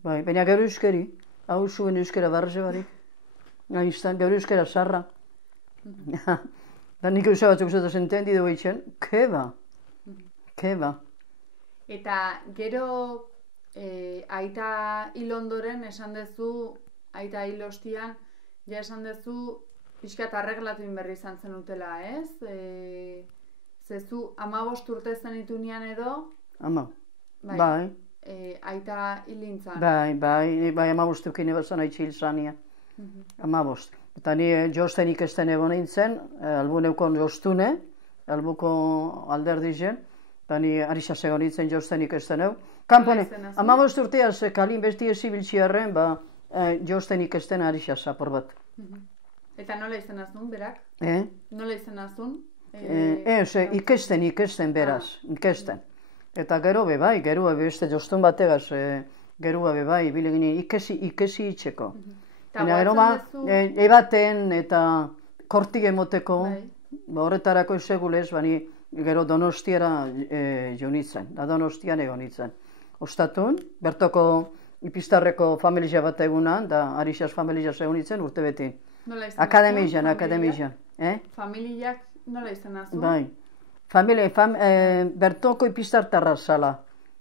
Bai, baina gero euskeri. Hau zuen euskera barze barik. Gero euskera sarra. Da nik eusa batzuk zeta entendido eitzen, keba. Eta gero aita hil ondoren esan dezu, aita hil ostian, ja esan dezu, pixkat arreglatu berri izan zenutela, ez? Zezu 15 urte zenitunean edo? Ama, bai. Aita hil nintzen. Bai, 15 ukin ebazan aitzi hil zania. 15. Eta ni josten ikesten egon nintzen, albuneukon jostune, albuko alderdizen, eta ni arixaz egon nintzen josten ikesten egon. Kampone, 15 urteaz kalin besti ezibiltziarren, josten ikesten arixaz apor bat. Eta nola izan azun, berak? Nola izan azun? Ikesten beraz, ikesten. Eta gero bai, gero beste jostun bategaz, gero bai, bilegin ikesi itxeko. Baina gero ebaten eta kortik emoteko, horretarako esegulez, bani gero Donostiara joanitzen, da Donostian egon nintzen. Ostatun, bertoko ipistarreko familia bat egunan, da Arixas familia egon nintzen urte beti. Akademizian. Familiak nola izan azun? Bai. Bertoko ipistartarra zala.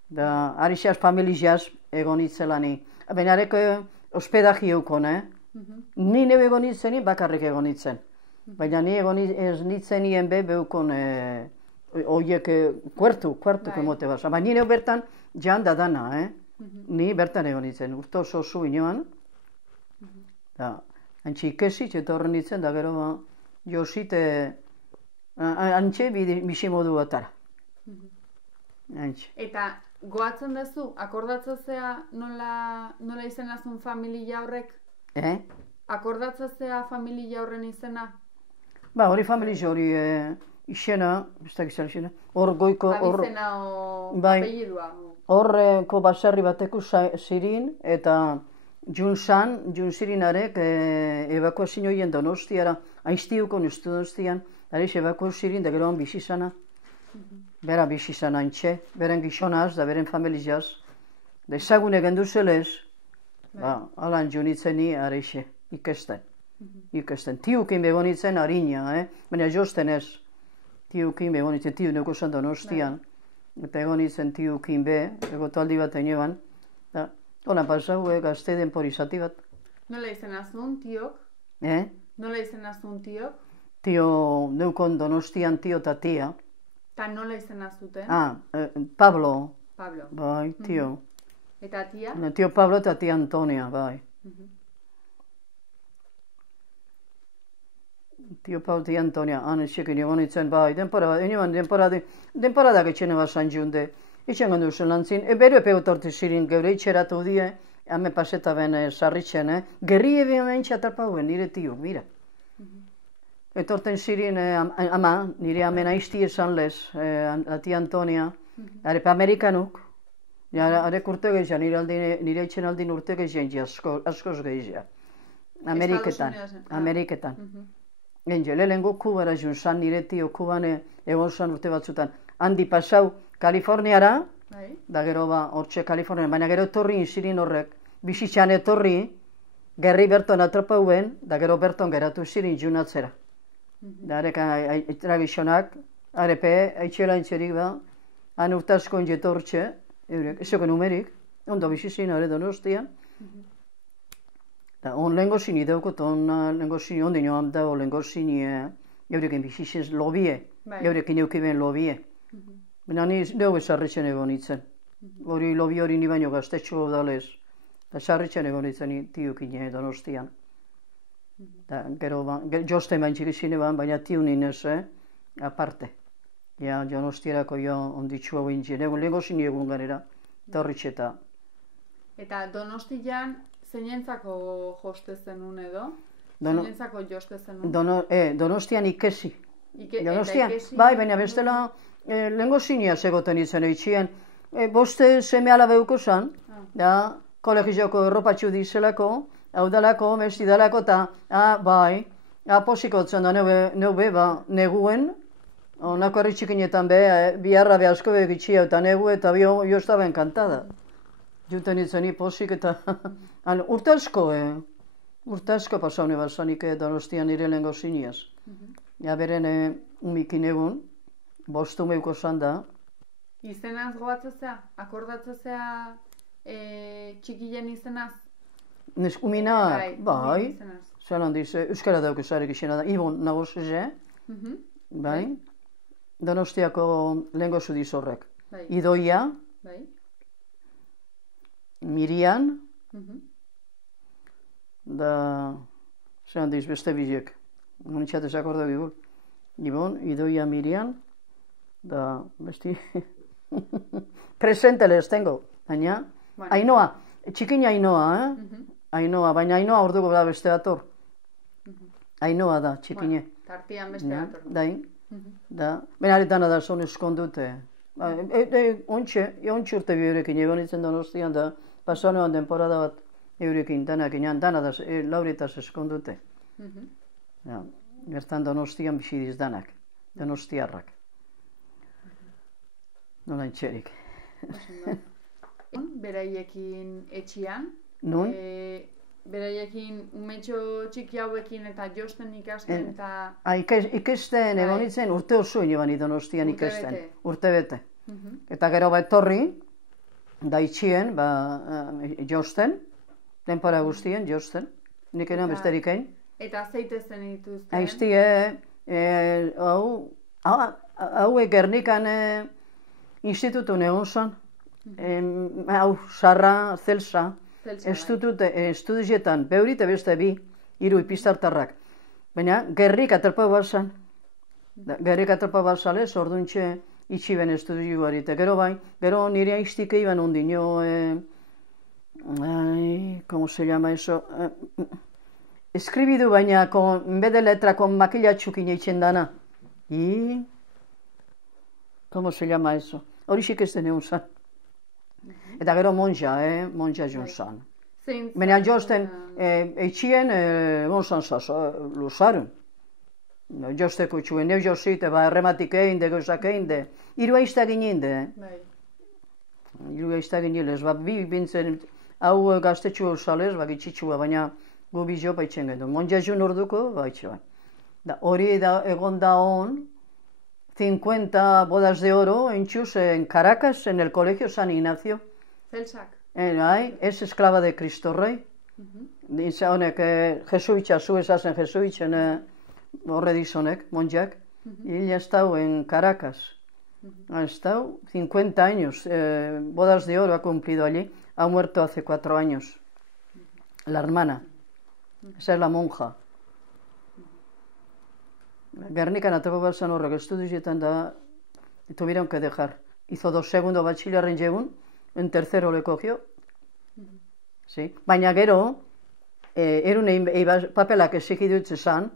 Da Arixas familiaz egon nintzelani. Baina areko ospedagi eukon, Ni neu egon nintzen, bakarrik egon nintzen. Baina ni egon nintzenien beukon oiek kuartuko emote basa. Baina ni neu bertan jan da dana, Ni bertan egon nintzen, urte oso inoan. Antxe ikesit eta horren nintzen, da gero josite antxe biximodu batara. Eta goatzen duzu, akordatzea nola izenazun familia horrek? Akordatzea familia horren izena? Ba, hori familia hori izena, bestak izan izena, hor goiko, abizena o apellidua? Horreko baserri bateko zirin, eta jun zirinarek evakuazio hien Donostiara, aiztiuko nestu Donostian, ariz evakuazio zirin, da gero han bizizana. Bera bizizana antxe, beren gizonaz, da beren familiaz. Da ezagune gendu zelez, alan junitzeni arixe, ikesten. Tiukin begonitzen harina, baina josten ez. Tiukin begonitzen, tiu neko zan Donostian. Eta egonitzen tiukin be, egotaldi bat eneban. Hona pasau, gazte denporizati bat. Nola izenazun tiok? Nola izenazun tiok? Tio, neukon Donostian tio eta tia. Ta nola izenazuten? Pablo. Pablo. Bai, tio. Eta tia? Tio Pablo eta tia Antonia, bai. Tio Pablo, tia Antonia, anesekin egonitzen, bai, denporadak etxene basan junde. Itxen gondu zen lantzin, bero epegotorti zirin geure itxeratu die, hame paseta ben sarritzen, gerri eben txatarpauen, nire tio, mira. Etorten zirin, ama, nire amen aizti esan lez, tia Antonia, arepe Amerikanuk, arek urte gehiago, nire itxen aldin urte gehiago, askoz gehiago. Ameriketan. Lehengo Kubara jun zan, nire tio Kubane egon zan urte batzutan. Handi pasau Kaliforniara, da gero hortxe Kaliforniara, baina gero etorri inzirin horrek, bizitzan etorri, gerri berton atrapauen, da gero berton geratu zirin junatzera. Da arek tragizonak, arepe, eitxela intzerik han urtazko injeto hortxe, ezeko numerik, ondo bizizin hori Donostian. On lehenko zini daukot, ondino handago lehenko zini, eurekin bizitzen lobie, eurekin eukiben lobie. Baina ni dugu sarritzen egon nintzen. Lobi hori ni baino gaztetxo dalez. Eta sarritzen egon nintzen tiukin Donostian. Gero josten baintzik izine baina tiu ninez, aparte. Donostierako onditxua guintzen. Lehenko zini egun ganera, eta horritxeta. Eta Donostian zeinentzako joste zenun edo? Zeinentzako joste zenun? Donostian ikesi. Donostian, bai, baina bestela lehenko zinia zegoten izan eitxien. Boste seme alabeuko zan, kolegizioko erropatxu dizelako, hau dalako, mesti dalako, eta bai, posikotzen da neube, neguen, onako herri txikinetan biharra asko begitxia, eta negu eta joztaben kantada. Juten itzeni posik eta urte asko pasaune basanik Donostian nire lehenko ziniaz. Beren umikin egun, bostu meuko zan da. Izenaz goatzezea? Akordatzezea txikien izenaz? Uminak, bai. Zeran handiz, euskara dauk ezarek izena da. Ibon nagoz eze, bai. Donostiako lehenko zudiz horrek. Idoia, Mirian, da, zeran handiz, beste bizek. Monitxatez akorda bigur. Ibon, Idoia, Mirian, da, besti, presente lez tengo, baina, Ainoa, txikin Ainoa, Ainoa, baina Ainoa orduko da beste dator. Ainoa da, txikine. Tartian beste dator. Da, benaretana da zon eskondute. Ontxe urte bi eurekin egon itzen Donostian da, pasanoan denporada bat eurekin danak inean, dana da lauritaz eskondute. Gertan Donostian bizidiz danak, Donostiarrak. Nola intxerik. Beraiekin etxian. Nun? Beraiekin umetxo txiki hauekin eta josten ikasten eta... Ikesten egon itzen urte oso ineban Donostian ikesten. Urte bete. Eta gero etorri, da itxien, josten, denpora guztien josten. Nik enan besterik egin. Eta zeite zen dituzten? Aiztie, hauek Gernikan institutu negon zan. Hau, Sarra, Zelsa, estudietan, beurite beste bi, hiru ipistartarrak. Baina, gerrik aterpa bat zan. Gerrik aterpa bat zalez, orduntxe itxi ben estudioari, eta gero bai, gero nire aiztike iban ondino, ¿cómo se llama eso? Eskribidu baina, en vez de letra, con makilatxukin eitzen dana. ¿Cómo se llama eso? Horixik ez den egun zan. Eta gero monja joan zan. Baina josten, eitxien, gonzan luzaren. Josteko itxuen, neu josite, errematik egin de, gauzak egin de. Iru aizta ginen de. Iru aizta ginen lez, bi bintzen, hau gaztetxu eusales, itxitxua, baina gu bizio baitzen gendu. Monja joan orduko, baitxua. Hori egon da hon, 50 bodas de oro enchus en Caracas, en el Colegio San Ignacio. Zelsak. Es esklaba de Cristo Rey. Dice honek, jesuitza, zu esazen jesuitzen horre dizonek, monjak. Y ha estado en Caracas. Ha estado 50 años. Bodas de oro ha cumplido allí. Ha muerto hace 4 años. La hermana. Esa es la monja. Gernikan atako bat zan horrek estudioetan da, tuvieron que dejar. Hizo 2 segundos bachillerren llegun, en tercero le cogió. Sí. Baina gero, erun papelak esiki dut zan,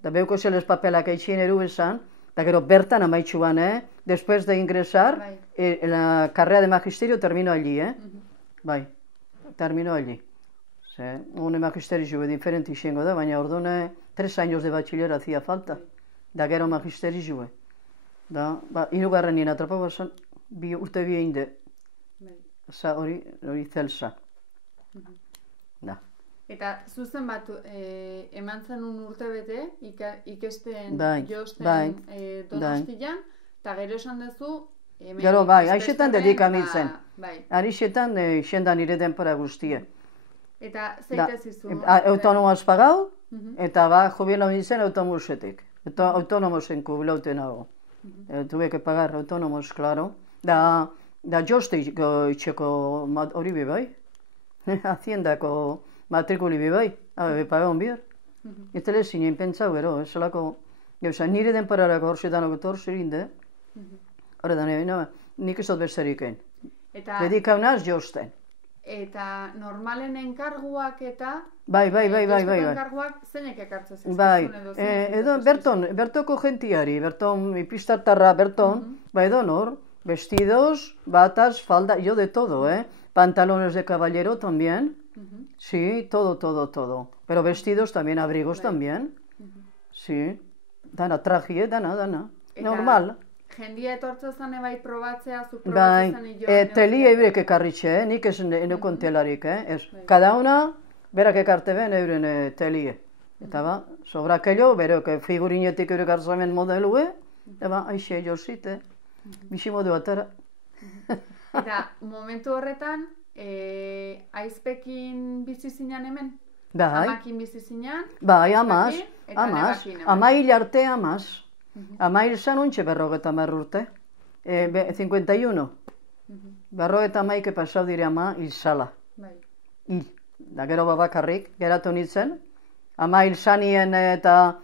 da beuko zeles papelak eitxien eru esan, da gero bertan amaitxuan, después de ingresar, la carrera de magisterio terminó allí, Bai, terminó allí. Un magisterio diferente izango da, baina orduan 3 años de bachiller hacía falta. Da gero magisterio. Da, hirugarren nien atrapau bazan, urte bi egin de. Hori zelsa. Da. Eta zuzen bat eman zenun urte bete, ikesten josten Donostian, eta gero esan duzu... Gero bai, aixetan dedikamintzen. Arixetan xendan nire denpora guztia. Eta zeitez izun? Autonomaz pagau, eta jubilatu nintzen autobusetik. Autonomosen jubilauten nago. Tuve que pagar autónomos, claro. Da joste itxeko hori bebai. Haciendako matrikuli bebai. Pagaun bihar. Eta lezinen pentsau gero, esalako... Nire denpararako horzetanoko torzirinde. Horretan, nik ez dut besterik. Dedikaunaz josten. Eta normalen enkarguak eta... Bai. Enkarguak zeinek ekartzen zizkizun edo zen? Bertoko gentiari, berton ipistartarra, edo nor, vestidos, batas, falda, yo de todo, pantalones de caballero también, sí, todo. Pero vestidos también, abrigos también, sí, dana, traje, dana, normal. Jendia etortza zan ebai probatzea, zu probatzea zan jo... Telia eurek ekarritxe, nik ez enekon telarik, Cada una, berak ekarte ben euren telie. Eta sobrakello, berok figurinetik eurek hartzamen modelue, eta aixe josite, bixi modu atara. Eta momentu horretan, aizpekin bizi zinan hemen? Bai. Amakin bizi zinan? Bai, amaz. Amail arte amaz. Amail zan untxe 50 urte. 51. 50 pasau dire ama hil zala. Hil. Da gero bakarrik, geratu nintzen. Amail zanien eta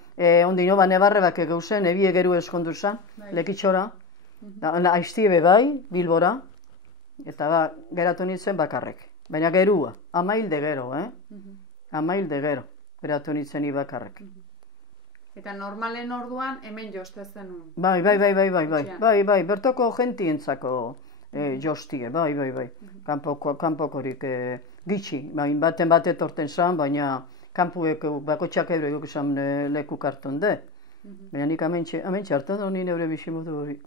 ondino nebarrebak egeuzen, ebie geru eskondu zan, lekitxora. Aiztie bai, Bilbora. Eta geratu nintzen bakarrik. Baina gerua, amail de gero, Amail de gero, geratu nintzen bakarrik. Eta normalen orduan hemen joste zenun. Bai, bertoko gentientzako jostie, bai. Kanpokorik gitxi, baten bat etorten zan, baina kanpuek bakotxak euro izan leku karton de. Baina nik amentxe hartu da nire eure bizimudu hori.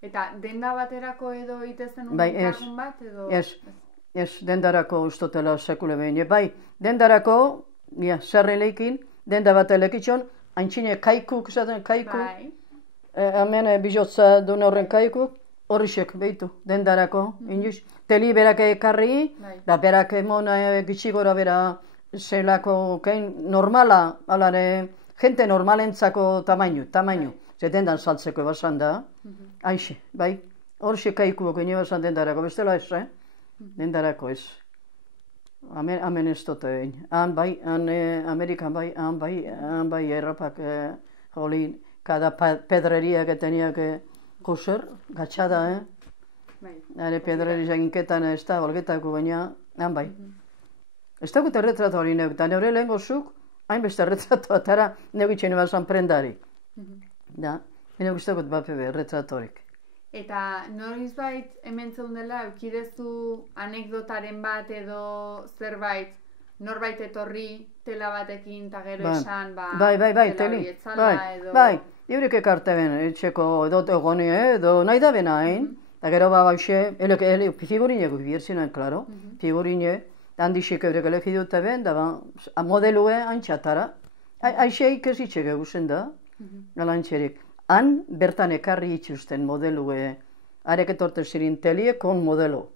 Eta denda baterako edo itezen untargun bat edo? Ez, dendarako ustotela sekule behin. Bai, dendarako, zerreleikin, denda bat elekitxon, haintxine kaikuk, hemen bizotza duen horren kaikuk, horrixek behitu, dendarako, inoiz. Teli berak ekarri, da berak emon gitxigora bera zelako normala, alare, jente normalentzako tamainu. Ze dendan saltzeko ebasan da, aixe, bai, horrixek kaikuk egin ebasan dendarako, bestela ez, dendarako ez. Hemen ez dut egin. Amerikan bai, errapak, jolin, cada pedreria que tenía que Joser, gatxada, Bai. Hare pedrari jaginketan ez da, olgetako baina, han bai. Ez dakut erretratu hori neuk, eta neure lehen gozuk, hainbeste erretratu atara neuk itxen ebazan prendari. Da, neuk ez dakut bapebe erretratorik. Eta noizbait hemen zeundela, eukidezu anekdotaren bat edo zerbait, norbait etorri tela batekin, eta gero esan, bai, tela teli, hori etzala, edo... bai, eurek ekarte ben, etxeko edo egoni, edo nahi da ben hain, eta gero bauxe, figurineko biertzinen, klaro, figurine, handixik eurek elegi dute ben, da modelue antxatara, aixeik ez itxek egusen da, galantxerik. Han bertan ekarri itxusten modelue, arek etorte zirin telie kon modelo,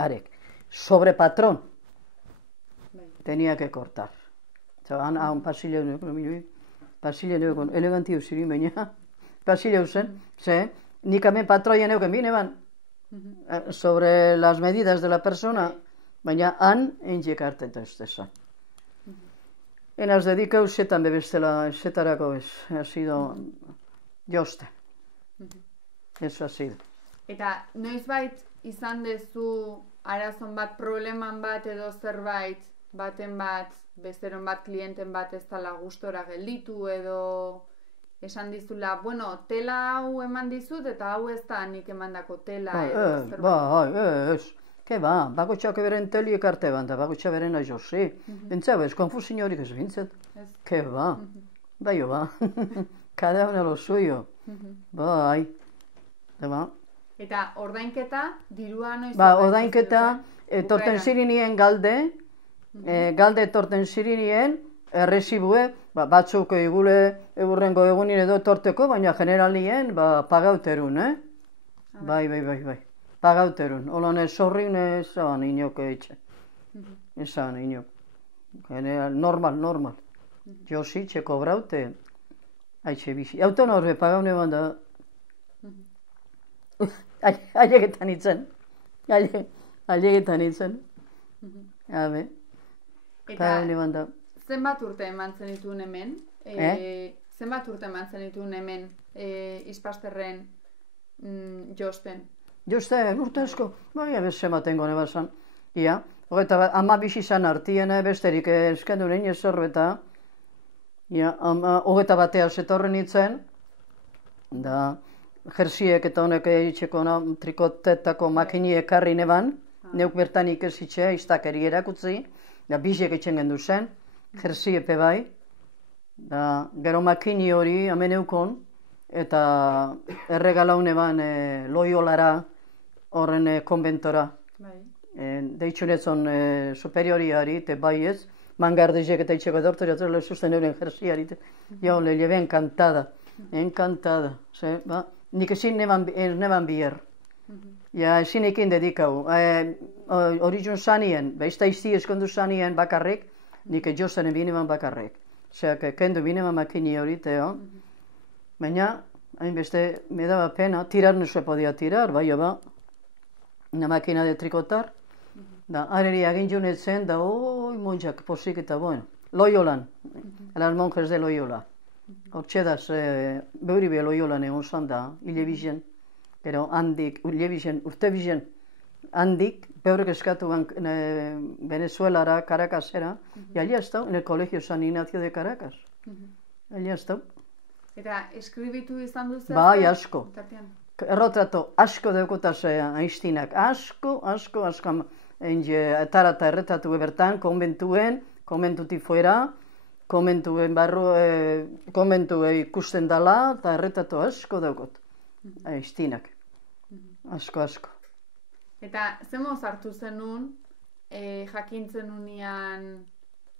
arek, sobre patron, tenía que cortar. Han pasillo neuken, elegantiu zirin baina, pasillo zen, nik hemen patroia neuken bine ban, sobre las medidas de la persona, baina han enjek harten ez desa. Enaz dedikau zetan bebestela, zetarako ez, ha sido joste. Eso ha sido. Eta noizbait izan dezu arazon bat, probleman bat edo zerbait, baten bat, besteron bat, klienten bat ez dala gustora gelditu edo esan dizula, bueno, tela hau eman dizut eta hau ez da nik emandako tela edo zerbait. Ez. Ke ba, bakotxak beren teliek arte ban, da bakotxak beren ajosi. Entzau ez, konfusin horik ez bintzet. Ke ba, bai ba, kada una lo suyo. Bai, ba. Eta ordainketa, dirua noiz? Ba, ordainketa, etorten zirinien galde, galde etorten zirinien, errezibue, batzuk egule egurrengo egunin edo etorteko, baina generalien, pagauterun, Bai. Pagauterun, holan ez horrin ezaban inok etxe. Ezaban inok. Normal. Josi, txeko braute, haitxe bizi. Auto norbe pagaune banda, ailegetan itzen. Ailegetan itzen. Habe, pagaune banda. Zenbat urte eman zenituen hemen? Zenbat urte eman zenituen hemen Ispasterren josten? Josten, urte asko, bai, abez ematen gone bazan. Ia, ama bizi zan artien besterik eskendu nein ez horbeta. Ia, hogeta batea zetorren itzen, da, jersiek eta honek itxeko trikotetako makini ekarri neban, neuk bertanik ez itxe, iztakeri erakutzi, da, bizek etxen gendu zen, jersiepe bai, da, gero makini hori hemen eukon, eta erregalaune ban Loiolara, horren konbentora. Deitxunetzon superioriari, te bai ez, mangardezek eta itxeko dortori, atzera susten euren jersiari. Jo, le lleve encantada. Nik ezin neban bier. Ja, ezin ekin dedikau. Hori jun zanien, beizta izti eskondu zanien bakarrik, nik josten bineban bakarrik. Osea, kendu bineban makini hori, teo. Baina, hainbeste, me daba pena, tirar no se podía tirar, bai, ba, una máquina de tricotar, da, areri agin junetzen, da, oi, monjak, posik eta, bueno, Loiolan, las monjes de Loiola. Hortxedaz, beuribe Loiolan egon zan da, hile bizen, pero handik, hile bizen, urte bizen, handik, beurek eskatu Venezuelara, Caracasera, y allí ha estado, en el Colegio San Ignacio de Caracas. Allí ha estado. Eta eskribitu izan duzu? Bai, asko. Errotrato asko deukotaz Einsteinak. Asko. Etarata erretatu bertan, konbentutik fuera, konbentuen barru, konbentu ikusten dala, eta erretatu asko deukot. Einsteinak. Asko. Eta zemoz hartu zenun, jakintzen unian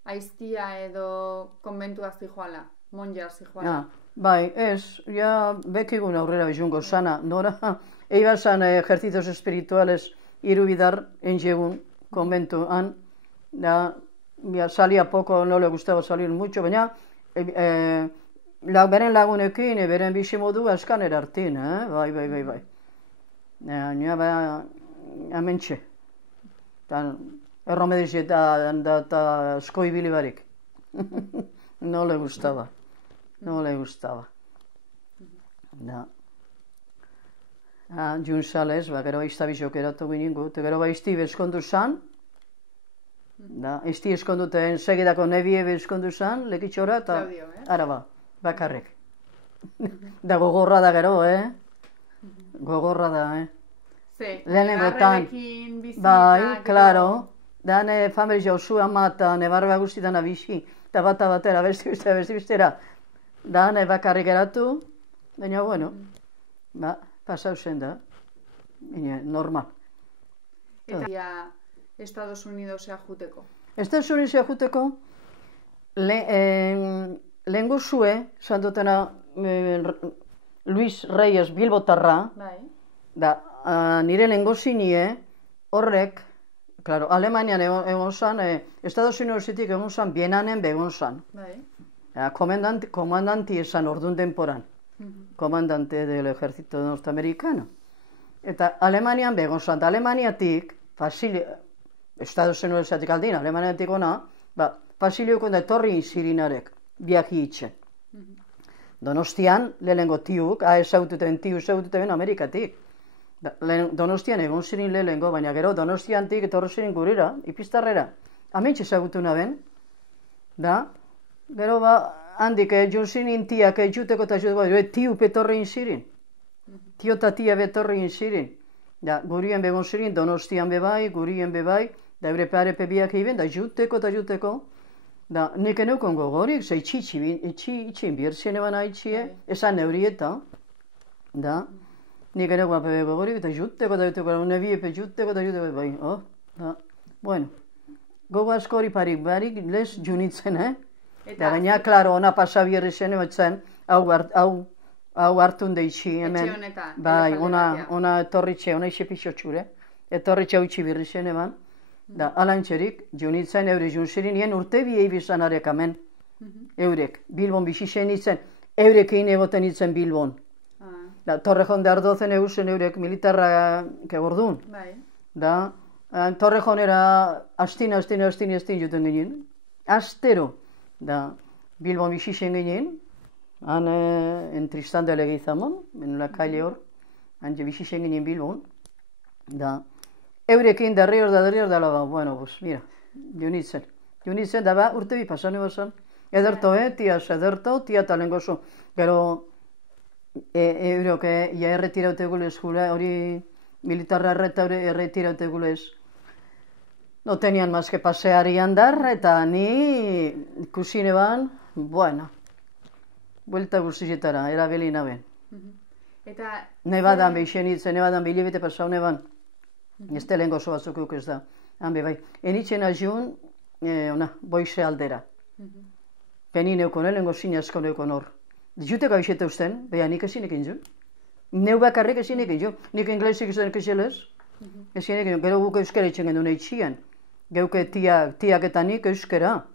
aiztia edo konbentua zijoala, monja zijoala? Bai, ez, ja, bekigun aurrera bizungo sana. Nora, eibasan ejercicios espirituales irubidar enjegun konbentuan. Ya salía poco, no le gustaba salir mucho, baina beren lagunekin, beren bizimodu askan erartin, bai. Ja, bai, amentxe. Erromediz eta skoibili barik. No le gustaba. Da. Junxales, gero iztabizok eratu ginen gut, gero izti bezkondu zan, izti eskonduten segidako nebie bezkondu zan, lekitxora, eta araba, bakarrik. Da gogorra da gero, Gogorra da, Negarrekin bizi. Bai, klaro. Da, familia osua mata, nebarba guztietan abixi, eta bata batera, beste bestera. Da, bakarrik eratu, baina, bueno, pasau zen da, normal. Eta Estados Unidosea juteko? Estados Unidosea juteko, lehengo zue, zandutena Luis Reyes Bilbotarra, da, nire lehengo zinie, horrek, claro, Alemanian egon zan, Estados Unidosetik egon zan, Bienanen begon zan. Komandanti esan ordun denporan. Comandante del ejército norteamericano. Eta Alemanian begon zan, Alemaniatik, Estados Unidosetik aldin, Alemaniatik ona, fasilioko da etorri zirinarek, biaki itxen. Donostian, lehenengo tiuk, ezaututen Amerikatik. Donostian egon zirin lehenengo, baina gero Donostiantik etorri zirin gurira, ipiztarrera. Amentxe ezagutu naben. Gero handik, joan zirin tiak juteko eta juteko, tiu petorri zirin. Tio eta tia betorri zirin. Gurien begon zirin, Donostian bebai, gurien bebai, da eure parepe biak egin, da juteko eta juteko. Nik eneukon gogorik, ze itxin birtzen eban haitxie, esan neurieta. Nik eneukon gogorik, eta juteko eta juteko, nebiepe juteko eta juteko, bai. Bueno, gogo asko hori barik lez junitzen, Baina, klaro, ona pasabierri zen, hau hartun deitxi, hemen. Etxe honetan. Bai, ona etorritxe, ona ixe pixotxure. Etorritxe hau itxibirri zen, eban. Alantxerik, junitzen eure junzirin, nien urte biei bizanarek amen. Eurek, Bilbon bizixen itzen, eurekin egoten itzen Bilbon. Torrejon de Ardozen eusen eurek militarra kegordun. Torrejonera astin juten ginen. Astero. Bilbon bizixen ginen, han Tristan de Leguizamon, en la calle hor, han bizixen ginen Bilbon. Eurekin darri hor dela, bueno, pues, mira, junitzen. Junitzen, da urte bi pasan ebazan. Ederto, tiaz ederto, tia talengozo. Gero, eurok, erretiraute gulez, hori militarra erretiraute gulez. No tenían más que pasear y andar, eta ni ikusi ban, bueno, buelta guztietara, erabili naben. Nebadan behixen itzen, nebadan bilibete pasau neban. Ez da lehen gozo batzuk ez da. Hanbe bai. Enitzen aziun, boize aldera. Peni neukon, lehen gozin asko neukon hor. Juteko aixete usten, beha nik ezin ekin zu. Neu bakarrik ezin ekin zu. Nik inglesik izan ekizelez. Ezin ekin zu. Gero guk euskera itxen gendu nahi txian. Geuke tiak eta nik euskera.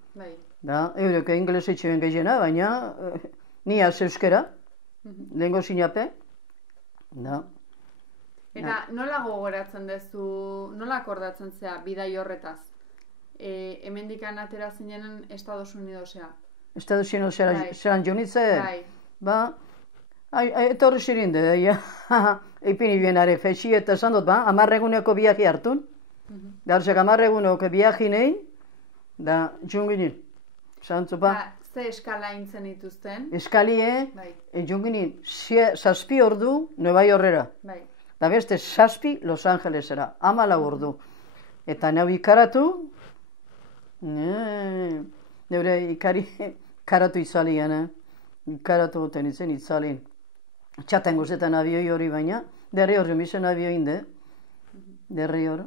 Eureke inglesa itxen gehiena, baina ni az euskera. Lehen gozin ape. Eta nola gogoratzen duzu, nola akordatzen zea bidai horretaz? Hemendikan atera zinen Estados Unidosea. Estados Unidosea zelan jonitze? Etorri zirinde, ipini bienare fetxi eta esan dut, 10 eguneko biaki hartun. Garzak 10 eguneko biaki nein, da junginin. Ze eskala intzen dituzten? Eskalie, junginin, 7 ordu Nueva Yorkera. Da beste 7 Los Angelesera, 14 ordu. Eta neu ikaratu, neure ikaratu itzalien, ikaratu goten itzen itzalien. Txaten guzetan abioi hori baina, derri hori bizen abioin de. Derri hori,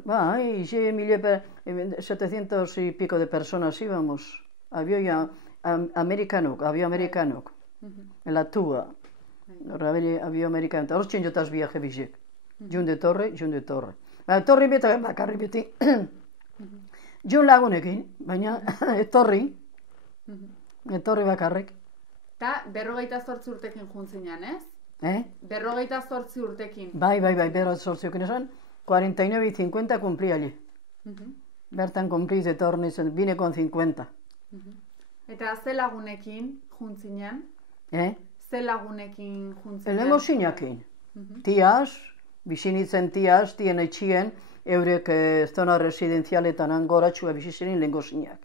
700 y pico de personas íbamos. Avioi amerikanok, avio amerikanok. En la Tuga. Avio amerikanok. Hor txen jotaz viaje bizek. Junde torre. Torri beta bakarri beti. Jun lagunekin, baina etorri bakarrik. Eta 58 urtekin juntzinean, ez? 58 urtekin. Bai, 58 urtekin esan, 49 y 50 cumplí allí. Bertan cumplí de torne, vine con 50. Eta ze lagunekin juntzinean? Ze lagunekin juntzinean? Elengo zinakin. Tiaz, Bizinitzen tia hastien etxien, eurek zona residenzialetan angoratxua bizizirin lehenko zinak.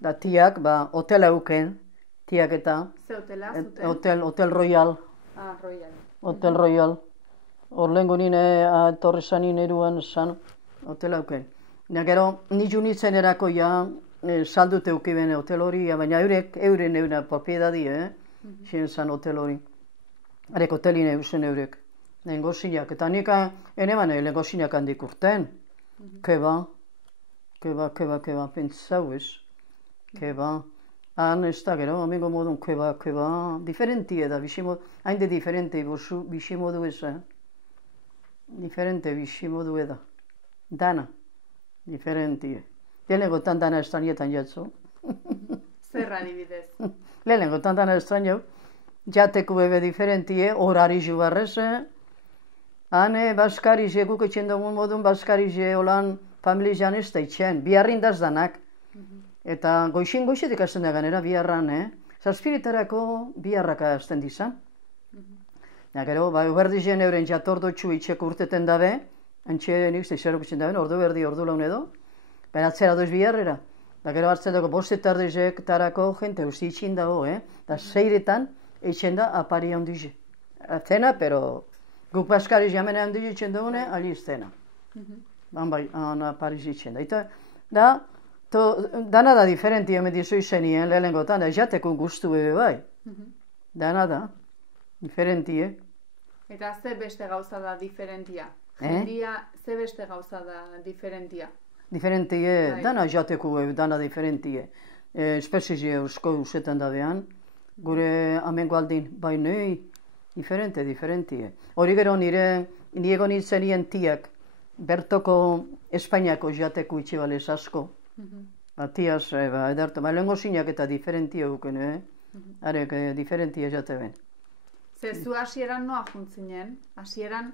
Da tiak, hotela euken, tiak eta Ze hotela zuten? Hotel Royal. Royal. Hotel Royal. Hor lehenko nire torre zanin eruan zan, hotela euken. Gero, nitu nintzen erako ja, saldute eukiben hotel hori, baina euren euna propiedadi, zien zan hotel hori. Arek hotelin eusen eurek. Lehenko zinak, eta nik eneban lehenko zinak handik urten. Keba, pentsau ez. Keba. Han ez da gero, amengo modun keba, diferentie da, hainde diferente bizimodu ez, diferente bizimodu eda. Dana, diferentie. Lehenengotan dana estranietan jatzu. Zerra adibidez? Lehenengotan dana estranio, jateko bebe diferentie, horari jugarrez, hane baskarize, guk etxen dugun modun baskarize holan familizan ez da itxen, biharrindaz danak. Eta goixetik hasten da ganera, biharran, zazpiritarako biharraka hasten dizan. Gero, berdizen euren jatordotxu itxeko urteten dabe, antxe nik zeixerokutzen dabe, ordu berdi, ordu laun edo, baina atzera doiz biharrera. Da gero hartzen dago bostetardezek tarako jente usti itxin dago, da seiretan itxen da apari handize. Zena, pero guk baskari jamena handize itxen dugune, ali zena. Bai, apari itxen da. Eta, dana da diferenti hemen dizu izenien lehenengotan, da jateko guztu bebe bai. Dana da, diferenti, Eta ze beste gauza da diferentia? Jendia, ze beste gauza da diferentia? Diferentie, dana jateko dana diferentie. Espezizi eusko usetan da behan, gure amengo aldin, bai nei, diferentie. Hori gero niego nintzenien tiak, bertoko Espainiako jateko itxibalez asko. Tiaz, edartu, lehenko zinak eta diferentie euken, arek diferentie jate ben. Zezu hasieran noa juntzinen? Hasieran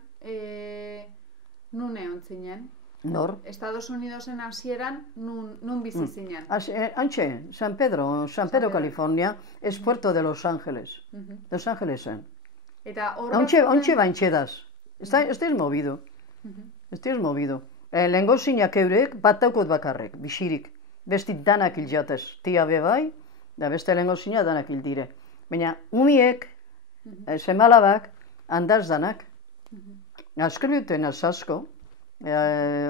nun egon zinen? Nor? Estados Unidosen hasieran nun bizi zinen? Antxe, San Pedro, California, es puerto de Los Ángeles. Los Ángelesen. Eta Ontxe baintxe daz. Estes movido. Estes movido. Lehenko zinak eurek bat daukot bakarrek, bisirik. Bestit danak hil jatez. Tia bebai, da beste lehenko zinak danak hil dire. Baina, umiek, semalabak, handaz danak. Askributen asko,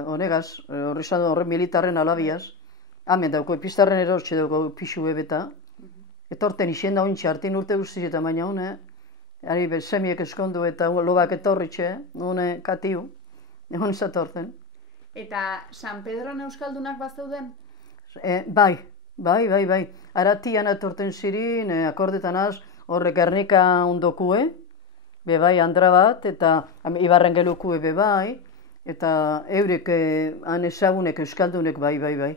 honegaz, horren militarren alabiaz, hamen dauko, epistarren erortxe dauko pixu bebeta, etorten isen da ointxe hartin urte guztiz eta baina hone, ari semiek eskondu eta lobak etorritxe, hone katiu, egon zatorten. Eta San Pedron euskaldunak bazeuden? Bai. Aratian etorten zirin, akordetan az, horrek Gernika ondokue, bebai andra bat, eta ibarren gelukue bebai, eta eurek han ezagunek euskaldunek bai.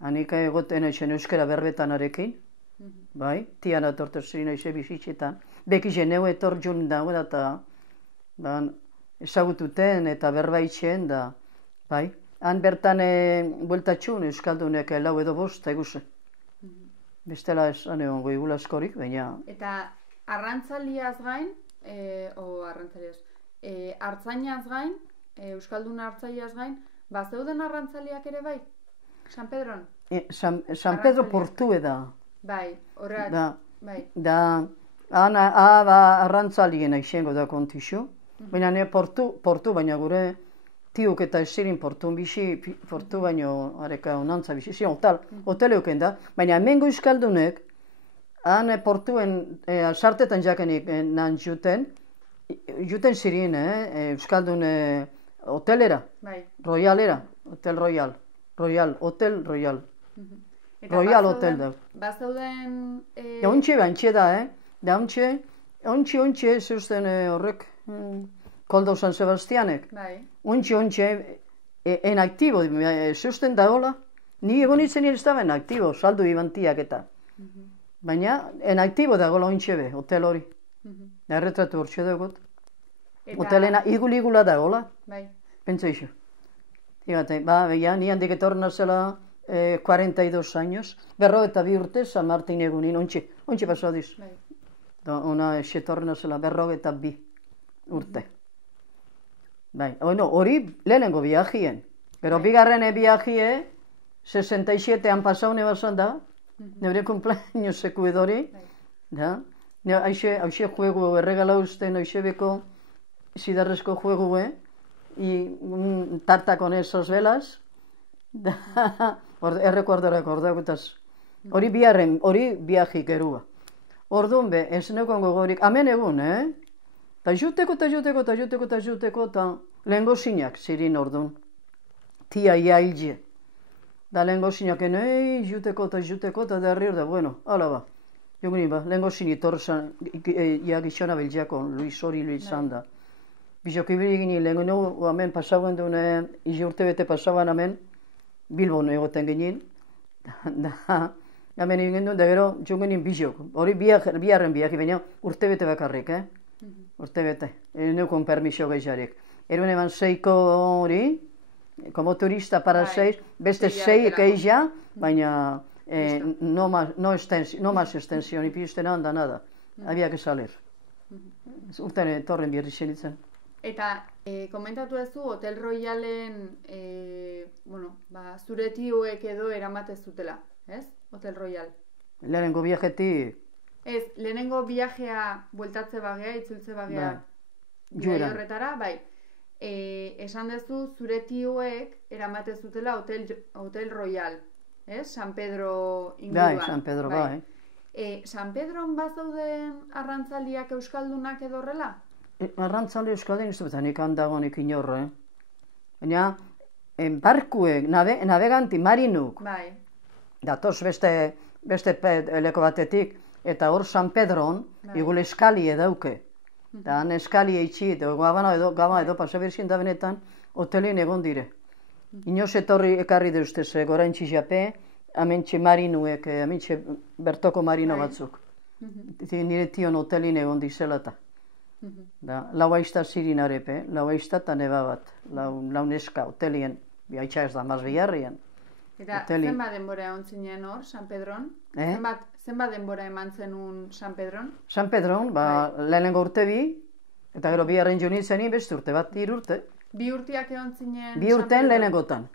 Hanik egoten eixen euskara berbetan arekin, bai, tian etorten zirin eixe bizitxetan. Bekizen neu etor jun dago eta ezagututen eta berbaitxen da, bai. Han bertan bueltatxun euskaldunek lau edo bost eguze. Bestela esan egon goigula askorik, baina... Eta arrantzaliaz gain, hartzainaz gain, euskaldun hartzaiaz gain, bazeuden arrantzaliak ere bai? San Pedron? San Pedro portu eda. Bai, horret, bai. Da, arrantzalien aixengo da kontixo, baina ne portu baina gure tiuk eta esirin portun bizi, portu baino areka onantza bizi, ziren hotel euken da, baina hemengo euskaldunek, han portuen sartetan jakenik nan juten zirin, euskaldun hotelera, royalera, hotel royal, hotel royal, royal hotel da. Bazauden... Ontxe bantxe da, da ontxe zeusten horrek, Koldo San Sebastianek. Ontxe, en aktibo, zeusten da hola. Ni egon itzen ez da en aktibo, saldu ibantiak eta. Baina, en aktibo da gola ontxe be, hotel hori. Erretratu hortxe dugut. Hotelena igula da gola. Pentsa iso. Ni handik etorren azela 42 años. Berro eta 2 urte, San Martin egunin, ontxe pasadiz. Ona etorren azela berro eta 2 urte. Bai, hori lehenengo viajien. Gero bigarren viajie, 67an pasaune basan da, neure cumpleañoseko edori, da? Hauxe juego erregala usten, hauxe beko zidarrezko juego, y un tarta con esas velas, errekordakutaz. Hori viajik erua. Orduan be, ez nekon gogorik, amen egun, Ta juteko, eta lehengo zinak zirin orduan. Tia iailje. Da lehengo zinak, juteko, eta derrior da, bueno, ala ba. Joguni ba, lehengo zini torrzan, gizona belgiako, Luis Zanda. Bizok ibili lehengo nugu, hemen pasauen duen, izi urte bete pasauan hemen, Bilbon egoten ginen. Da, hemen egin duen, da gero, joguni bizok. Hori biharren biaki, baina urte bete bakarrik, Urte bete, neukon permisio gehiarik. Eruen eman 6ko hori, como turista para 6, beste 6 gehiagia, baina no más extensión, ipizten handa nada. Había que salir. Urten torren birri zenitzen. Eta komentatu duzu Hotel Royalen zure tioek edo eramate zutela, ez? Hotel Royal. Lehenengo viajetik. Ez, lehenengo viajea bueltatze bagea, itzultze bagea horretara, bai. Esan duzu zure tioek eramate zutela Hotel Royal, ez? San Pedro inguruan. Bai, San Pedro, bai. San Pedron bazauden arrantzaliak euskaldunak edo horrela? Arrantzale euskaldun ez dut, nik handagonik inorro, Baina, barkuek, naveganti, marinuk, datoz beste leko batetik, eta hor San Pedron, igule eskalie dauke. Da, han eskalie itxi, gaba edo pasabirzien da benetan, hotelin egon dire. Inoz etorri ekarri deustez, gorain txizape, amentxe marinuek, amentxe bertoko marino batzuk. Nire tion hotelin egon dizelata. Lau aizta zirin arepe, lau aizta eta neba bat, lau neska hotelien, bihaitxa ez da, maz biharrian. Eta zenbat denbora egon zinen hor, San Pedron? Zenbat denbora eman zenun San Pedron? San Pedron, lehenengo urte bi, eta gero biharren jo nintzen beste urte bat, 3 urte. 2 urteak egon zinen? 2 urten lehenengotan.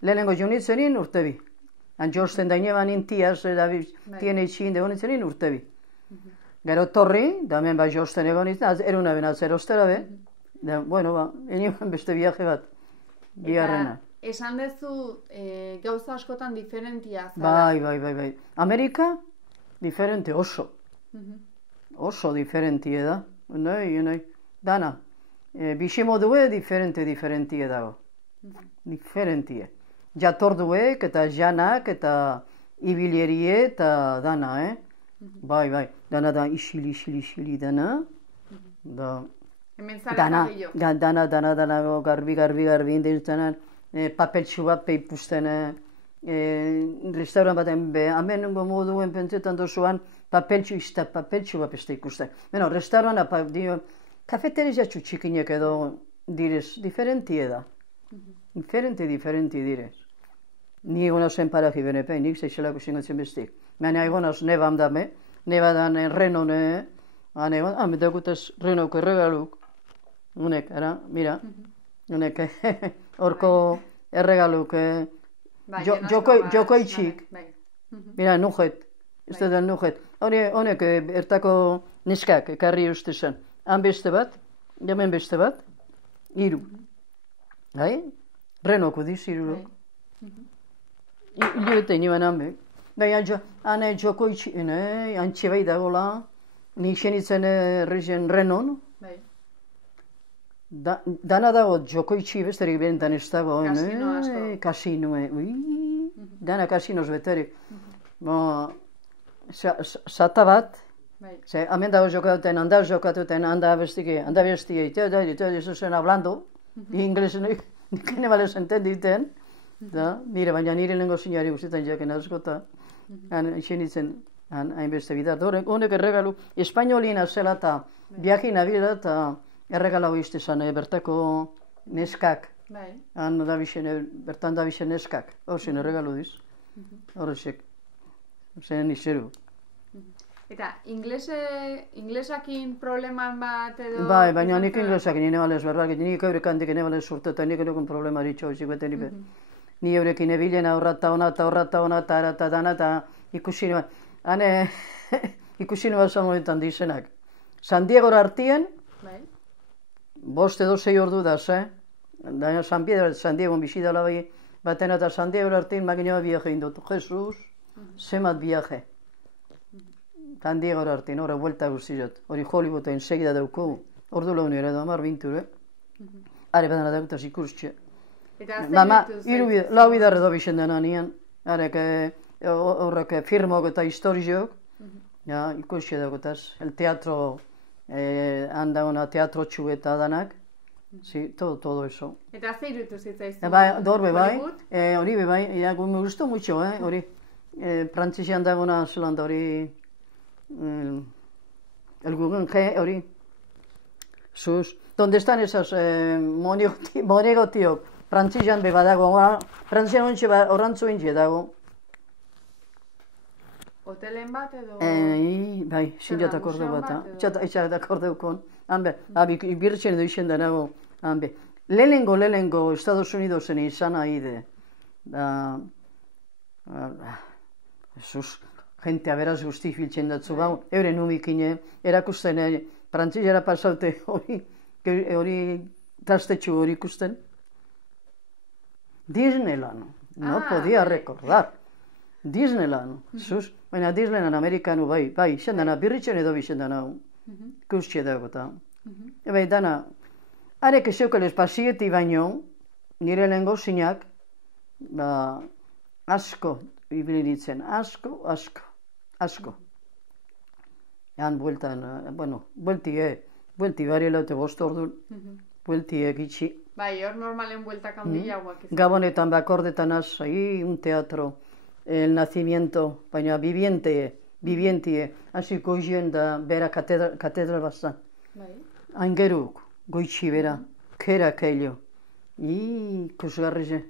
Lehenengo jo nintzen urte bi. Antxosten da ineban intiaz, tien eitxin degon nintzen urte bi. Gero torri, da hemen bai josten egon nintzen, eruna benaz erostera be. Bueno, eniban beste viaje bat, biharrena. Esan dezu gauza askotan diferentia zara. Bai. Amerika, diferente oso. Oso diferentie da. Nahi. Dana. Biximodue diferentie dago. Diferentie. Jatorduek eta janak eta ibilierie eta dana, Bai. Dana da isili dana. Hemen zara gehiago. Dana garbi indentzanan. Papeltxu bat peipuzten, restauran baten be, amenengo moduen pentsetan dozuan, papeltxu bat beste ikusten. Beno, restauran, kafeterizia txutxikinek edo direz, diferentie da. Diferente direz. Ni egon hausen paraji benepe, nik zeixelako zingatzen bestik. Baina egon haus neban dame, nebadan renon, medakutaz renok erregaluk. Unek, mira, unek, horko erregaluk, joko itxik. Mira, nujet, ez da nujet. Honek ertako neskak ekarri uste zen. Han beste bat, jamen beste bat, 3. Renoko diz 3. Ilioete niban hanbe. Hane joko itxik, antxe bai dagoela, nik zenitzen errezen renon. Dana dago joko itxi besterik berentan ez dago. Kasino asko. Kasinoe. Dana kasinoz beterik. Zata bat. Hemen dago jokatuten, handa bestie, ez zen hablando. Ingles nikene balez entenditen. Nire, baina nire lengo zinari guztietan jaken askota. Xenitzen hainbeste bidat. Honek erregalu, espainolina zela eta biakin abila eta erregala hoizte zan, bertako neskak. Bertan da bixen neskak. Horzen erregalu diz. Horrezek. Zen izeru. Eta inglesakin probleman bat edo... Bai, baina nik inglesak nire balez berbak, nik eurek handik nire balez urtetan, nik erokun problemari txozik bete nipe. Ni eurekin ebilen aurrata ona, eta dana, eta ikusi nuen. Hane, ikusi nuen zamoetan dizenak. San Diegora artien, bost edo 6 ordu da, Da, San Diego bizidala bai, baten eta San Diegora artien maginoa viaje indut. Jesus, zemat viaje. San Diegora artien, horre, vuelta guztiot. Hori Hollywooden segida dauko, ordu laun ere, amar binture. Are badana daukutaz ikustxe. Mama, lau bidarre do bixen dena nian. Arek, horrek firmok eta historiok. Ikustxe daukutaz. El teatro, anda una teatro txu eta danak. Sí, todo eso. Eta ze irutu zitzaizu? Dorbe bai, hori bai, me gustó mucho, hori. Frantzisean dagona zelanda hori, el Guggenheim, hori. Sus, ¿dónde están esas monegotiok? Frantzisean badago, Frantzian ontsi orantzu intxe dago. Hotelen bat edo? Bai, zinjat akorde bat, etxat akordeukon. Hanbe, birtxen edo izen denago, hanbe. Lehengo Estados Unidosen izan haide. Sus, jentea beraz guzti filtzen datzu gau, euren umikine, erakusten, Frantzisera pasaute hori tastetxu hori ikusten. Disneyland, no podia recordar. Disneyland, sus, baina Disneyland amerikanu bai, izan dana, birritzen edo bizan dana, ikustxe dago eta. Bai, dana, arek eseukal espazieti baino, nire lehengo zinak, asko ibili ditzen, asko. Han bueltan, buelti bari laute bost ordu, buelti egitxi. Bai, hor normalen bueltak handiagoak. Gabonetan bakordetan un teatro, el nacimiento, baina bibientie, hasi goizien da bera katedral bazan. Aingeruk, goitxi bera, kera keilo. Ikusgarri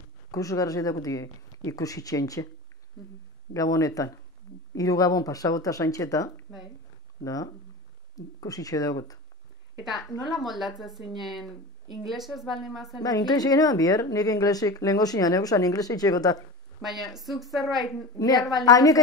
dakutie, ikusi txentxe. Gabonetan. 3 gabon pasagota zaintxeta. Da, ikusitxe dagut. Eta nola moldatzen zinen inglesez baldin mazen? Inglesik enean bier, nik inglesik, lehenko zinean egusan inglesik txekota. Baina, zuk zerbait bihar baldin mazen? Nik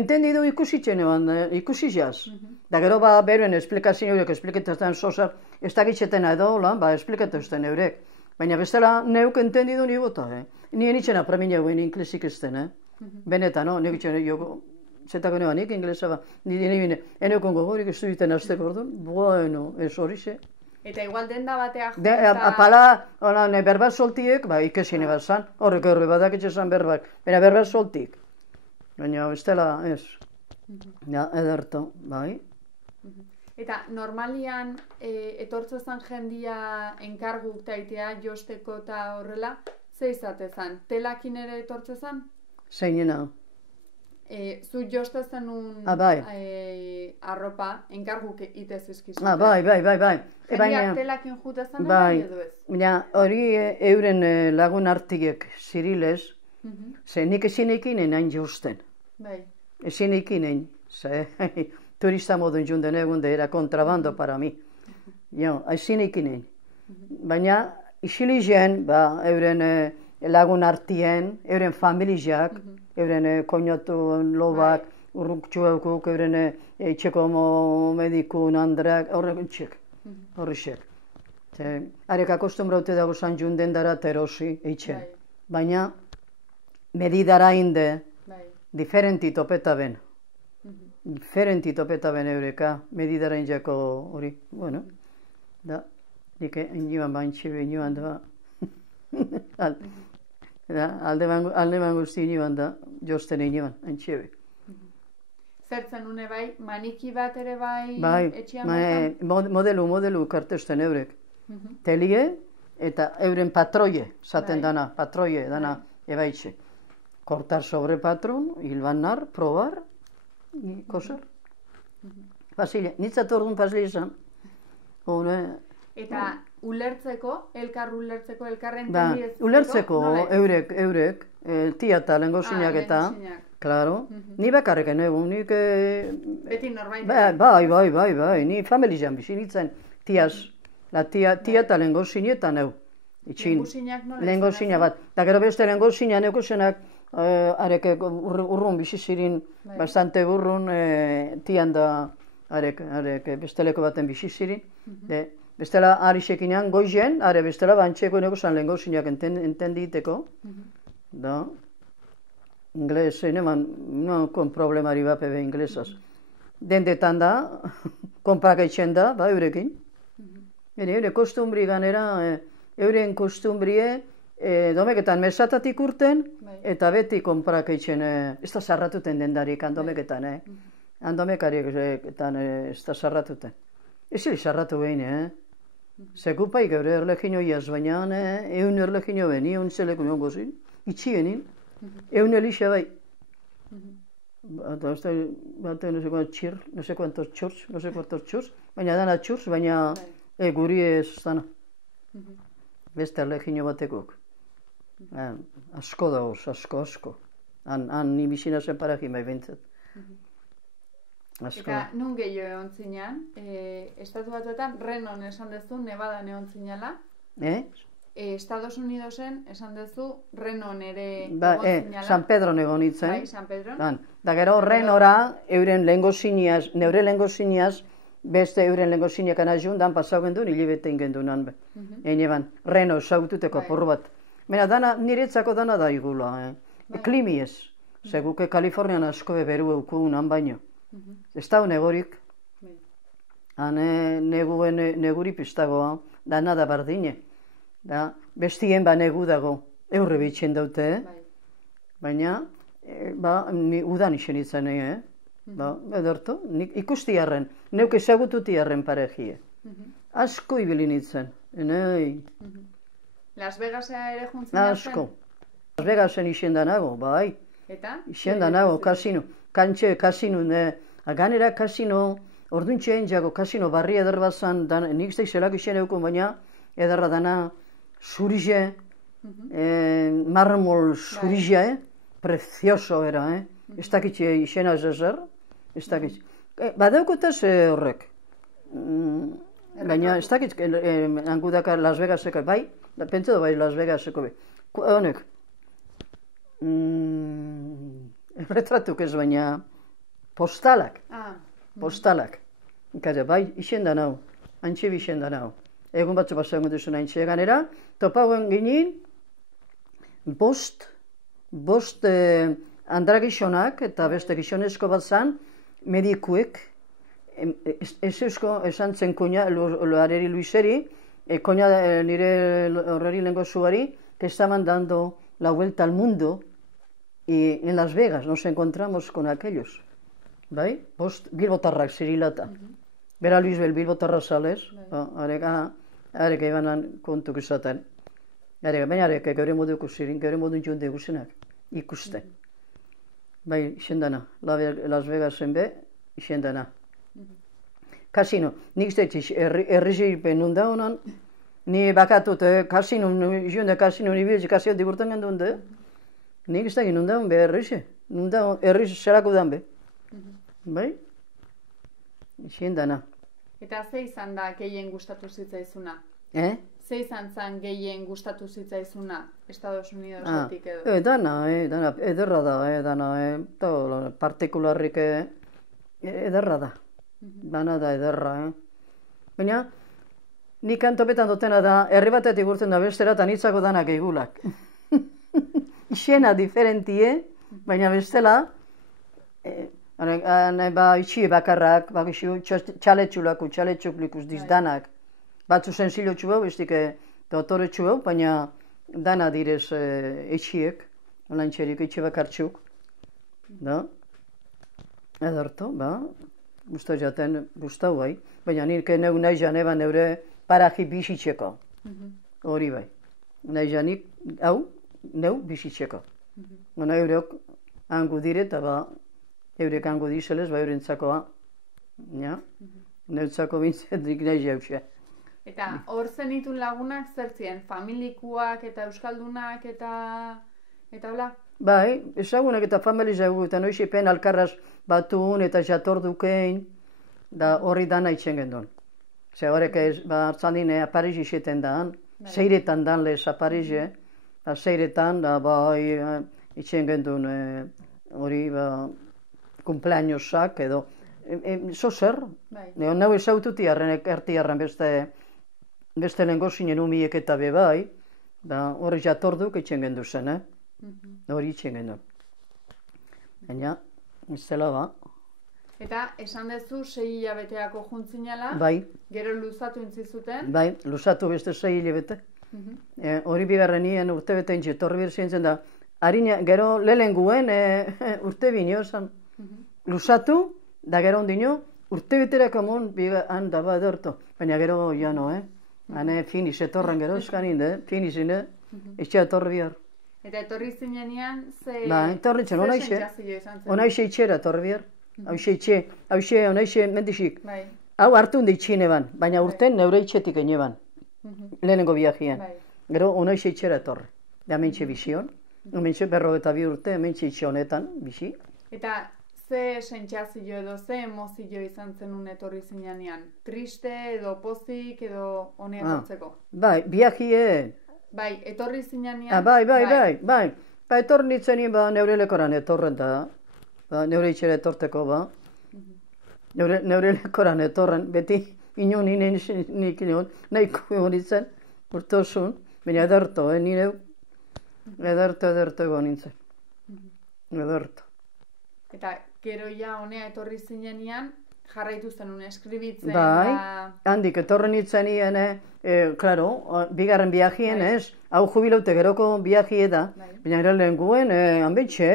entendidu ikusitxe neban, ikusitxeaz. Da gero beren esplikazio eurek, espliketazten sosa, ez dakitxetena edo, espliketazten eurek. Baina bestela neuk entendidu ni bota, Nien itxena premia guen inglesik ezten, Benetan, nik itxena joko. Zetako neban, nik inglesa ba. Nire enekon gogorik ez duiten azteko orduan. Bueno, ez horixe. Eta igual denda bateak Apala, berbat soltiek, ikesine bat zan. Horrek horre badak itxesan berbak. Baina berbat soltik. Baina bestela ez. Ederto, bai. Eta normalian etortzezan jendia enkarguk taitea josteko eta horrela, ze izatezan? Telakin ere etortzezan? Zeinena. Zu jostezen un arropa, enkarguk itez izkizuten. Bai. Jendiak telakin jutezan edo ez? Baina hori euren lagun artiek zirilez, ze nik ezin ekinen hain josten. Ezin ekinen, ze turista modun junden egun da era kontrabando para mi. Ezin ekinen. Baina isilizen, euren lagun artien, euren familiak, euren koinatu lobak, urruktxuekuk, euren etxeko medikun andrak, horrexek. Arek akostumbraute dago zan junden dara terosi, eitxe. Baina, medidara inde, diferenti topeta ben. Diferenti topeta ben eureka, medidara indeko hori, bueno, da, nik iniban baintxibe, iniban da, alde guzti iniban da, josten iniban, antxibe. Zertzen une bai, maniki bat ere bai etxean bertan? Modelu kartesten eurek. Telie eta euren patroie, zaten dana, patroie, dana ebaitxe. Cortar sobre patrón, hilbanar, probar, koser. Fasile, nitzat orduan fasile izan. Eta ulertzeko, elkarren Ba, tendiezeko, ulertzeko, nola ez? eurek, tia eta lehengosinak eta, lehengosinak. claro, ni bakarrik egu, nik... Beti norbait. Bai, ni familian bizi nintzen, tiaz, tia eta lehengosinetan egu. Lehengosinak nola ez? Lehengosina bat. Da gero beste lehengosina neukosenak, arek urrun bizi zirin, bastante urrun, tian da, arek besteleko baten bizi zirin. Bestela arixekinan goizen, bestela bantxeko neukosan lehengosinak entenditeko. Da, inglés, no kon problemari bapebe inglesaz. Dendetan da, konprak eitzen da, ba, eurekin. Eure kostumbri ganera, euren kostumbrie, domeketan mesatatik urten, eta beti konprak eitzen, ez da zarratuten dendarik, handomeketan, handomekaretan ez da zarratuten. Ez hili zarratu behin, Sekupaik eure erlegino iaz, baina eun erlegino behin, eun zeleko niongo zin, itxienin, eun elixa bai. Bate, no sé cuantos txurs, baina dana txurs, baina guri ez dana. Beste erlegino batekok. Asko da hoz, asko. Han ni bizina zen paraki bai bintzat. Eta nun gehiago egon zinean, Estatu Batuetan, Renon esan dezu, Nevadan egon zinela. Estados Unidosen esan dezu, Renon ere egon zinela. San Pedron egon nintzen. Bai, San Pedron. Da gero Renora, euren lehengosiniaz, neure lehengosiniaz, beste euren lehengosiniak anazun, dan pasau gendun, hilibete ingendunan be. Eneban, Reno saututeko porru bat. Mena, niretzako dana da igula, klimi ez. Seguke Kalifornian asko beru eukugunan baino. Ez da negorik. Neguri piztagoa, dana da bardine. Bestien ba negu dago, eurre bitxen daute, baina ni udan isen itzen, edortu, ikusti harren, neuk ezagututi harren paregie. Asko ibili nintzen, Las Vegasea ere juntzen zen? Asko. Las Vegasen isen danago, bai. Eta? Isen danago, kasino. Kantxe, kasino, ganera kasino, orduntxeen jago kasino barri eder bazan, nik zeik zelak isen eukun, baina ederra dana zurize, marmol zurize, precioso era, ez dakitxe isena ezer, ez dakitxe. Badeukotaz horrek, baina ez dakitxe, angudaka Las Vegaseko, bai, pentsa da bai Las Vegaseko, honek, retratuk ez baina, postalak, bai, isen da nau, antxe bixen da nau. Egun batzu basagun duzu nahi ganera, topauen ginen, bost andra gizonak eta beste gizonezko bat zan, medikuek, ez eusko esan zen koina, loareri Luiseri, koina nire horreri lengo zuari, que estaban dando la vuelta al mundo, y en Las Vegas nos encontramos con aquellos. Bai? Bost bilbotarrak zirilata. Bera Luisbel bilbotarra salez, arek eganan kontuk izaten. Baina arek gaur moduko zirin, gaur modun jonde guzenak, ikusten. Bai, isendana, Las Vegasen be, isendana. Kasino, nik ztetxiz, errizeipen nunda honan, ni bakatut, kasino, jonde kasino, nibiltzi kasio digurtan gendun de, nik ztetxiz nunda hon be errize, nunda erriz zelako dan be. Bai? Isendana. Eta ze izan da gehien gustatu zitzaizuna? Ze izan zan gehien gustatu zitzaizuna Estados Unidosetik edo? Dana, ederra da, dana, partikularrik ederra da. Dana da ederra, Baina, nik antopetan dutena da, herri batetik urten da bestera, eta nitzako danak egulak. Isena diferentie, baina bestela, itxie bakarrak, txaletxuk likus dizdanak. Batzu senzilotxu hau, bestik dotoretxu hau, baina dana direz etxiek, olantxerik etxe bakartxuk. Ederto, guztu jaten, guztau bai, baina nire neu nahi jane neure paraji bizitzeko. Hori bai. Nahi janik, hau, neu bizitzeko. Gona eureok hangu dire, eta eurek hangu dizelez, eurentzako, neutzako bintzen dik nahi jauxe. Eta hor zenitun lagunak zer ziren? Familikuak eta euskaldunak eta hola? Bai, ezagunak eta familizagu, eta noixipen alkarraz batun eta jatordukein, da horri dana itxen gendun. Ze horrek hartzan dine Parisi xeten daan, seiretan dan lez Parisi, seiretan, da bai itxen gendun hori kumpleañosak edo, zo zer? Nau ezaututi ertiarren beste lengo zinen umiek eta bebai, da horri jatorduk itxen gendu zen, hori itxen gendu. Baina, ez dela ba. Eta esan dezu 6 hilabeteako juntzinala, Bai. Gero luzatu intzizuten? Bai, luzatu beste 6 hilabete. Hori bigarren nien urte bete intxe, torri birzientzen da. Harina, gero lelenguen urte bino esan. Luzatu, da gero ondino, urte beterako mon, han da bat erto. Baina gero jano, hane finiz etorren gero eskanin, finizin, etxea torri bihar. Eta etorri zinenean, Ba, etorri zen, onaixe itxera torri bihar. Hauxe, onaixe mendixik. Hau hartu hundi itxine ban, baina urten neure itxetik ene ban. Lehenengo biajean. Gero onaixe itxera etorri. Da mentxe bizion. Mentxe 42 urte, mentxe itxe honetan, bizi. Eta ze sentsazio edo ze emozio izan zenun etorri zinenean? Triste edo pozik edo honea etortzeko? Bai, biajien. Bai, etorri zinenean? Bai. Ba, etorri nitzenien neure lekoran etorren da. Neure itxera etorteko, neure lekoran etorren, beti inon nik nahiko nintzen, urtosun, baina ederto, nire ederto egon nintzen. Ederto. Eta gero ja honea etorri zinenean, jarraitu zenun eskribitzen? Bai, handik etorri nitzenien, klaro, bigarren biajien ez, hau jubilaute geroko biajie da, baina ere lehenguen, hanbetxe,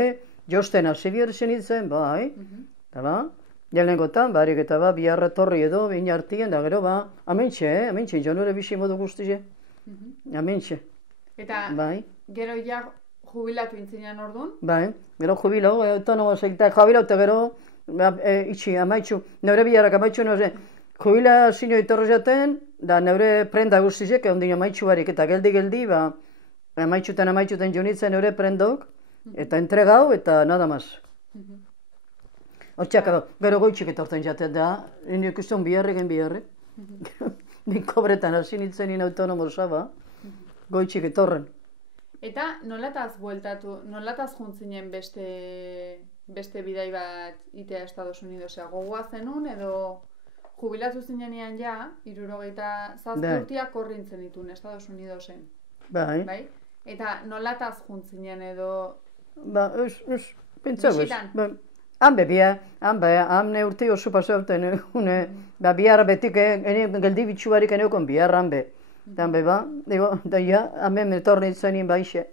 josten hasi bihar zenitzen, bai, eta ba, jalengotan, barik eta ba, biharra torri edo, bine hartien, da gero ba, amentxe, jonure bizi modu guztize, amentxe. Eta gero ja jubilatu intzinean orduan? Bai, gero jubilau, autonomo zeita, jubilau eta gero, itxi, amaitxu, neure biharrak amaitxu, jubila zinio itorri jaten, da neure prenda guztizek, ondino amaitxu barik, eta geldi, ba, amaitxuten jonitzen neure prendok, eta entregau, eta nada maz. Hortxak, gero goitxik etorten jaten da, nik ustean biharregen. Nik kobretan hasi nintzen in autonomo zaba, goitxik etorren. Eta nolataz juntzinen beste bidai bat itea Estados Unidosea? Gogoa zenun edo jubilatu zinenean ja, 67 urtiak korrintzen ditun Estados Unidosen. Bai. Eta nolataz juntzinen edo... Ba, pentsago ez. Hanbe urte oso pasauten, biharra betik, geldi bitxubarik eneukon biharra hanbe. Hanbe ba, da ja, hanbe metorren izanin baixe.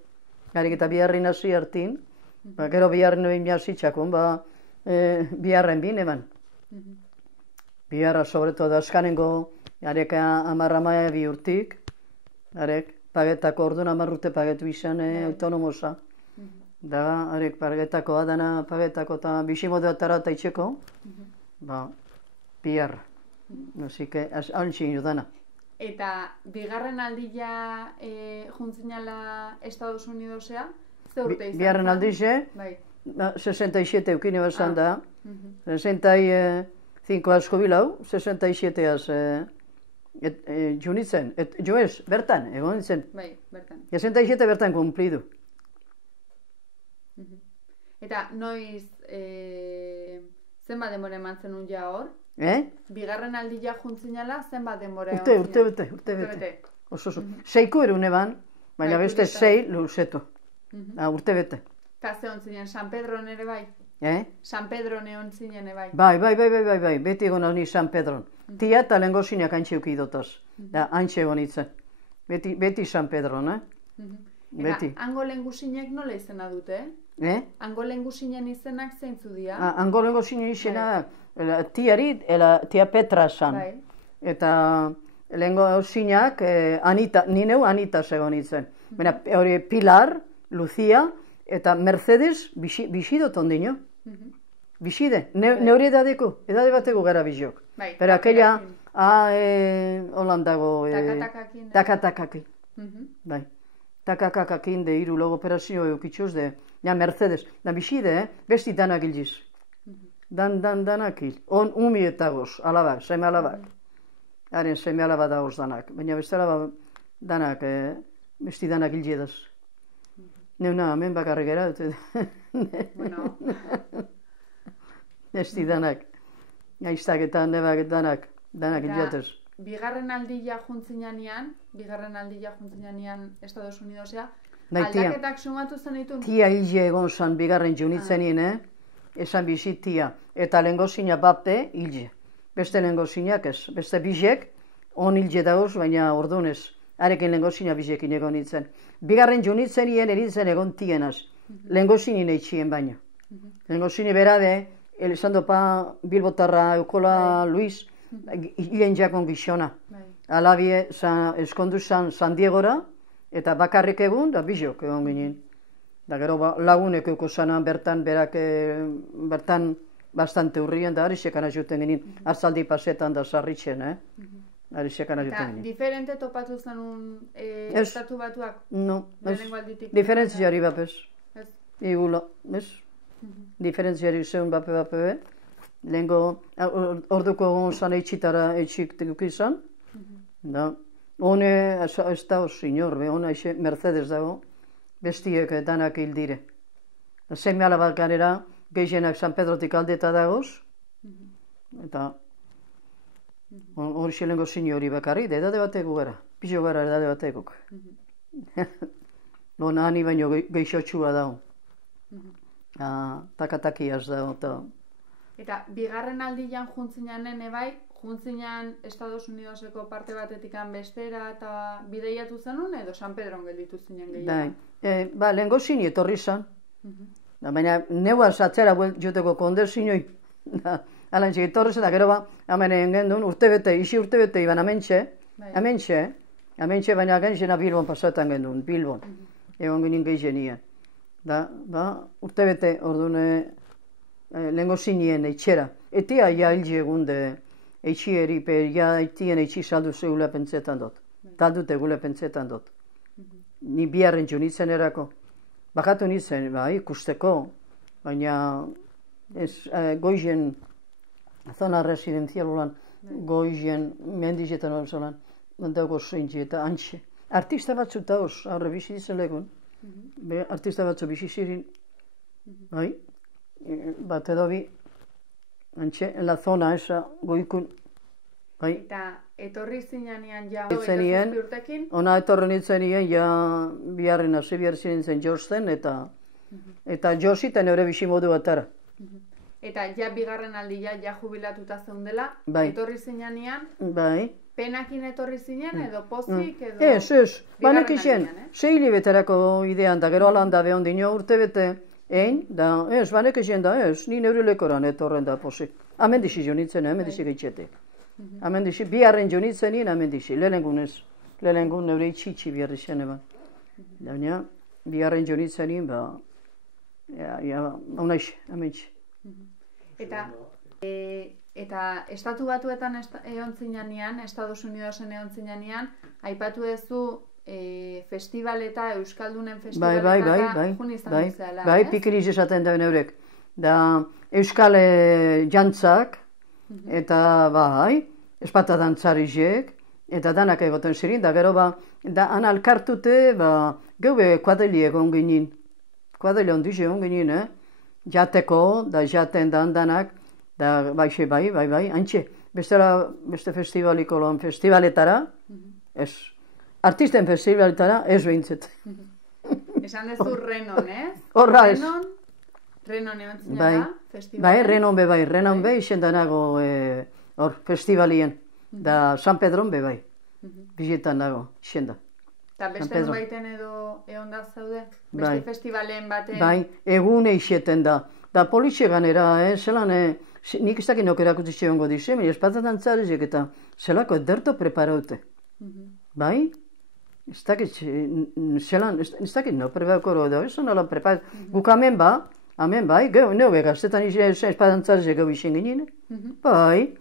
Garik eta biharrin hasi hartin, gero biharren egin bihazitzakon, biharren bine ban. Biharra sobreto da askanengo, arek 10 bi urtik, arek pagetako orduan 10 urte pagetu izan autonomosa. Da, arek pagetako adana pagetako eta bizimodu atara eta itxeko, biharra. Osike, altxin judana. Eta bigarren aldia juntzinala Estados Unidosea, ze urte izan? Bigarren aldize, 67 eukine bazan da, 65 az jubilau, 67 az junitzen, joez, bertan, egon nintzen. Bai, bertan. 67 bertan kumplidu. Eta noiz, zenbat denbora eman zenun ja hor? Bigarren aldia juntzinala, zenbat denbora eman zenun? Urte bete. Oso. 6 erune ban, baina beste 6 luzetu. Urte bete. Eta ze ontzinen, San Pedro nere bai? San Pedro neon zinen bai? Bai, beti egon honi San Pedron. Tia eta lengo zineak antxe eukidotaz. Da, antxe egon itzen. Beti San Pedron, Eta, hango lengusinek nola izena dute, Hango lengusinen izenak zeintzu dira? Hango lengusinen izenak, tiari, tia Petra zan. Eta lengusinak, nineu Anita zegoen itzen. Hori Pilar, Lucia, eta Mercedes bixidot ondino. Bixide, neuri edadeko, edade bateko gara bizok. Pero aquella Holan dago... Takatakakin. Takatakakin. Bai. Takatakakin de hiru logo operazio eukitxuz de... Ja, Mercedes. Da biside, besti danak hildiz. Danak hil. Umietagoz, alabak, seme alabak. Haren seme alaba dagoz danak. Baina bestela danak, besti danak hildiedaz. Neuna, hemen bakarrik gara. Bueno. Besti danak. Aiztak eta nebak danak hildiatez. Bigarren aldia juntzinanean Estados Unidosea, Bai, tia. aldaketak sumatu zen ditu? Tia hilde egon zan bigarren junitzenien, esan bizit tia. Eta lehengozina bapte hilde. Beste lehengozinak ez. Beste bizek, on hilde dagoz, baina ordunez. Arekin lehengozina bizekin egon nintzen. Bigarren junitzenien eritzen egon tienaz. Lehengozinin eitxien baina. Lehengozini berade, esan dopa Bilbotarra Eukola Luis, hilen jakon gizona. Alabie eskondu zan San Diegora, eta bakarrik egun, da bizok egon ginen. Da gero lagunek euko zanan bertan, bertan bastante urrien, da arisekan ajuten ginen, arzaldi pasetan da sarritzen, arisekan ajuten ginen. Eta diferente topatu zenun estatu batuak? No, ez. Alditik? Diferentziari bapez. Ez. Igula, ez. Diferentziari zeun bape. Lehenko, orduko egon zan eitxitara eitxik izan. Da. Hone, ez dago, sinor, hona eixe Mercedes dago, bestiek danak hil dire. Seme alabak ganera, gehienak San Pedrotik aldeta dagoz, eta hori xelengo siniori bakarri, da edade bateko gara, pixo gara edade batekok. Bona, hani baino geixotxua dago. Takatakiaz dago. Eta bigarren aldian juntzinanen ebai, juntzinan Estados Unidoseko parte batetikan bestera eta bideiatu zenun edo San Pedron gelditu zinen gehiago? Bai, lehenko zini etorri zan. Baina neuaz atzera joteko kondezinoi. Alantzik etorri zan, da gero hemen gendun isi urtebete iban amentxe, baina genxena Bilbon pasatan gendun, Bilbon. Egon ginen gehizenia. Urtebete ordune lehenko zinien eitxera. Etia ja hildi egun de eitxieri, ja etien eitxi saldu zeugula pentsetan dut. Taldute gule pentsetan dut. Ni biharren junitzen erako. Bakatu nintzen, ikusteko, baina goizen, zona residenzialulan, goizen, mendizetan hori zolan, dago zeintzi eta antxe. Artista batzu eta hoz, aurre bizi dizen legun. Artista batzu bizi zirin, bat edo bi, antxe, en la zona esa, goikun. Eta etorri zinean ja zazpi urtekin? Ona etorri nintzenien, ja biharren hasi behar zinintzen jozten, eta joziten ere bizi modu batara. Eta ja bigarren aldia, ja jubilatuta zeundela, etorri zinean, penakin etorri zinen, edo pozik, edo... Ez, banek izan, 6 hilibeterako idean, da gero alan da behon dino urte bete, banek izan da, ni neure lekoran etorren da pozik. Hemen dizi jo nintzen, hemen dizi gaitxetek. Hemen dizi, biharren jo nintzen nien, hemen dizi, lehenengun neure itxitxi biharri zen eban. Baina, biharren jo nintzen nien, hona isi, hemen isi. Eta estatu batuetan egon zinanean, Estados Unidosen egon zinanean, aipatu duzu festival eta Euskaldunen festivaletaka jun izan duzeala, ez? Bai, pikiniz esaten da neurek. Da Euskal jantzak, eta espata dantzarizek, eta danak egoten zirin, da gero da analkartute, geube kuadeli egon ginen. Kuadeli ondiz egon ginen, jateko, da jaten danak, da bai, antxe. Beste festivaliko loan festivaletara, ez. Artisten festivaletara, ez behintzet. Esan dezu Renon, ez? Horra ez. Renon egon zinara, festivalan? Bai, Renon be, izen danago festivalien. Da San Pedron be, bai. Bizetan dago, izen da. Eta beste baiten edo egon da zaude? Beste festivalen baten? Bai, egune izeten da. Da politxe ganera, zelan, nik ez dakit nok erakutitxe hongo dize, espatatan tzarizek eta zelako ederto preparaute. Bai? Ez dakit, zelan, ez dakit no preparako edo, ez nola preparat. Guk hemen bai, neu gaztetan espatatan tzarizek gau izen ginen. Bai.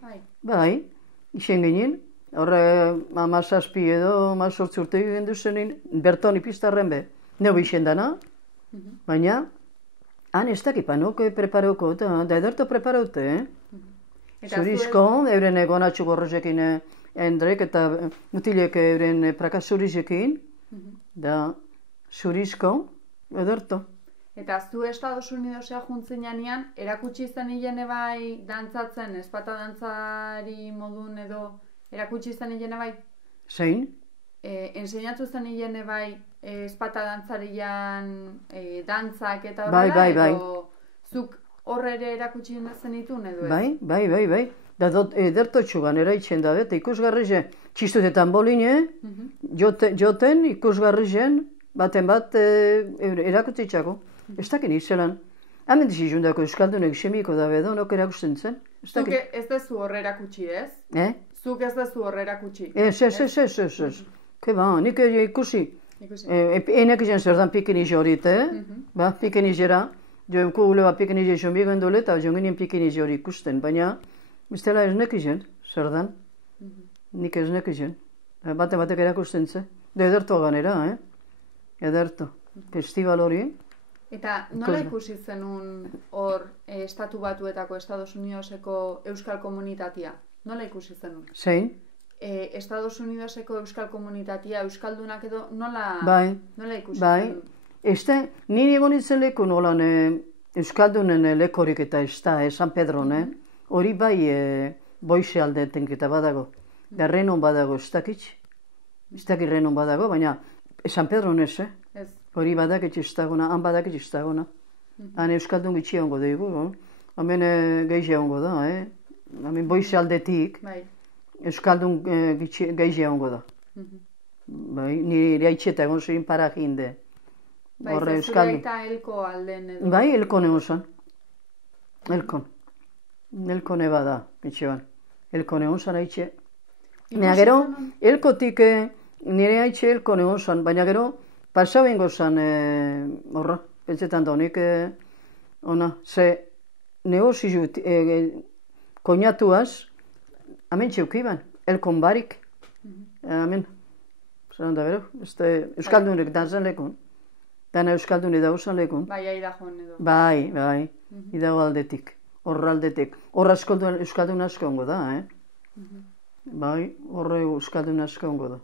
isen ginen, horre 17 edo 18 urte egin duzenin, berton ipistarren be, neu isen dana, baina, han ez dakipa nuke preparauko, da ederto preparaute, Zurizko, euren egonatxo gorrozekin endrek eta mutilek euren prakazurizekin, da zurizko, ederto. Eta zu Estados Unidosea juntzinean, erakutsi zen hilene bai dantzatzen, espata dantzari modun edo erakutsi zen hilene bai? Zein? Enseinatu zen hilene bai espata dantzarian dantzak eta horrela, edo zuk horre ere erakutsi zenitun edo ez? Bai. Da ederto txugan eraitzen da, eta ikusgarri zen, txistutetan boline, joten ikusgarri baten bat erakutsi txako. Ez dakin izelan. Hemen dizizundako euskaldunek semiko da bedo, nok erakusten zen. Zuk ez dezu horre erakutsi, ez? Zuk ez dezu horre erakutsi. Ez. Ke ba, nik ikusi. Enek izan zer dan pikiniz horit, ba, pikinizera. Jo eukugule bat pikiniz izan bigen dole, eta jo ginen pikiniz hori ikusten, baina bestela ez nek izan, zer dan. Nik ez nek izan. Batek erakusten zen. Ederto ganera, ederto. Festival hori. Eta nola ikusi zenun hor Estatu Batuetako Estados Unidoseko euskal komunitatea? Nola ikusi zenun? Zein? Estados Unidoseko euskal komunitatea, euskaldunak edo nola ikusi zenun? Nire egonitzen leku nolan euskaldunen lekorik eta ez da, San Pedron, hori bai boize aldeetenk eta badago. Da renon badago ez dakitz. Ez dakit renon badago, baina San Pedron ez, hori badakitz ez dagona, han badakitz ez dagona. Han euskaldun gitxia hongo dugu, hemen gehiago hongo da, hemen boize aldetik euskaldun gehiago hongo da. Nire haitxeta egon zirin parajinde. Bai, zure eta elko alden edo? Bai, elkon egon zan. Elkon eba da, etxean. Elkon egon zan haitxe. Baina gero, elkotik nire haitxe elkon egon zan, baina gero, pasau ingo zan, horra, pentsetan da honik, ze negozizu koinatuaz, hemen txeukiban, elkon barik, hemen, zelan da bero, euskaldunek dantzan lekun. Dana euskaldun idagozan lekun. Bai, aida joan edo. Bai, idago aldetik, horra aldetik. Horra euskaldun asko hongo da, Bai, horre euskaldun asko hongo da.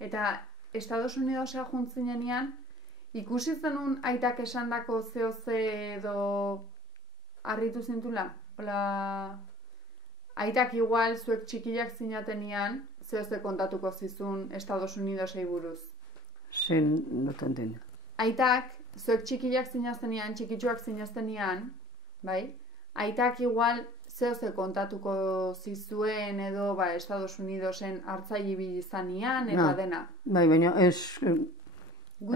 Eta Estados Unidosea juntzinean, ikusi zenun aitak esandako zehose edo harritu zintula? Ola, aitak igual zuek txikiak zinatenean, zehose kontatuko zizun Estados Unidosei buruz? Zen, notan den. Aitak, zuek txikiak zinaztenean, txikitsuak zinaztenean, bai? Aitak igual zehose kontatuko zizuen edo Estados Unidosen hartzaile bilizanean eta dena. Bai, baina ez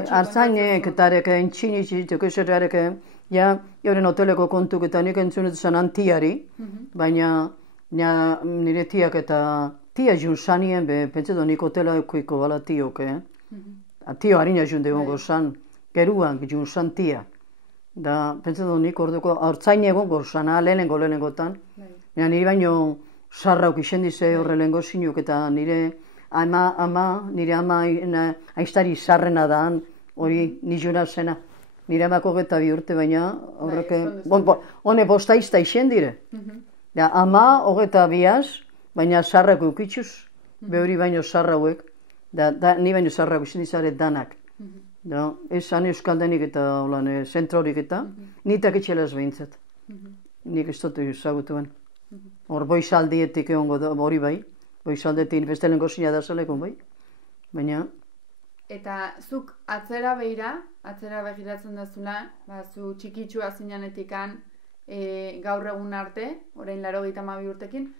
hartzainek eta arek entxinitzituk eserarek euren hoteleko kontuk eta nik entzunetu zen antiari, baina nire tiak eta tia jun zanien, pentsetu nik hotela ekuiko bala tiok, Tio harina junde gongo zan, geruan jun zan tia. Da, pentsetu nik orduko hartzaine egongo zan, lehenengotan. Nire baino sarrauk izendize horre lehengo zinuk eta nire ama aiztari sarrena da, hori nizuna zena. Nire amako geta bi urte baina, hone bosta izta izen dire. Ama hogeta biaz, baina sarrak eukitxuz, behori baino sarrauek. Ni baino sarrak izendizare danak. Ez han euskaldenik eta zentrorik eta, nitak etxelaz behintzat. Nik ez dut ezagutuan. Hor boizaldietik egongo da, hori bai. Boizaldietik bestelen gozina da zelekon bai. Baina... Eta zuk atzera begiratzen dazula, zu txikitsua zinanetikan gaur egun arte, orain 82 urtekin,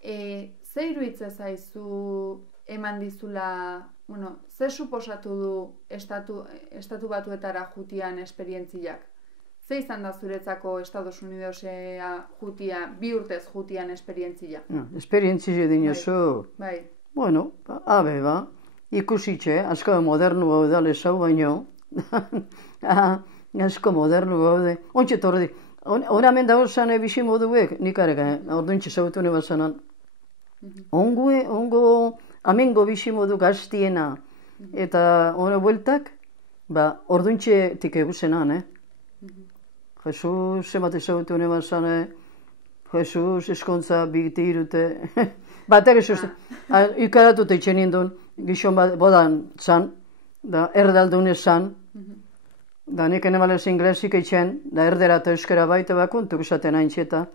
ze iruditzen zaizu eman dizula, ze suposatu du Estatu Batuetara jutian esperientziak? Ze izan da zuretzako Estados Unidosea jutia, 2 urtez jutian esperientzia? Esperientzia dinosu. Bai. Bueno, ikusitxe, asko modernu gaude lezau baino. Asko modernu gaude. Ontsa torre di, Horamen dago zane bisi moduek, nik areka, orduntxe zautu neba zanan. Ongo, amengo bisi modu gaztiena, eta hona bueltak, orduntxe tik eguzenan, Jesus, emate zautu neba zane, Jesus, eskontza, bigti irute, batek ez uste, ikaratute itxen indun, gizon bodan zan, da erdaldun zan, da nik enebalez inglesik itxen, da erdera eta euskera baita bakuntuk esaten haintxeta,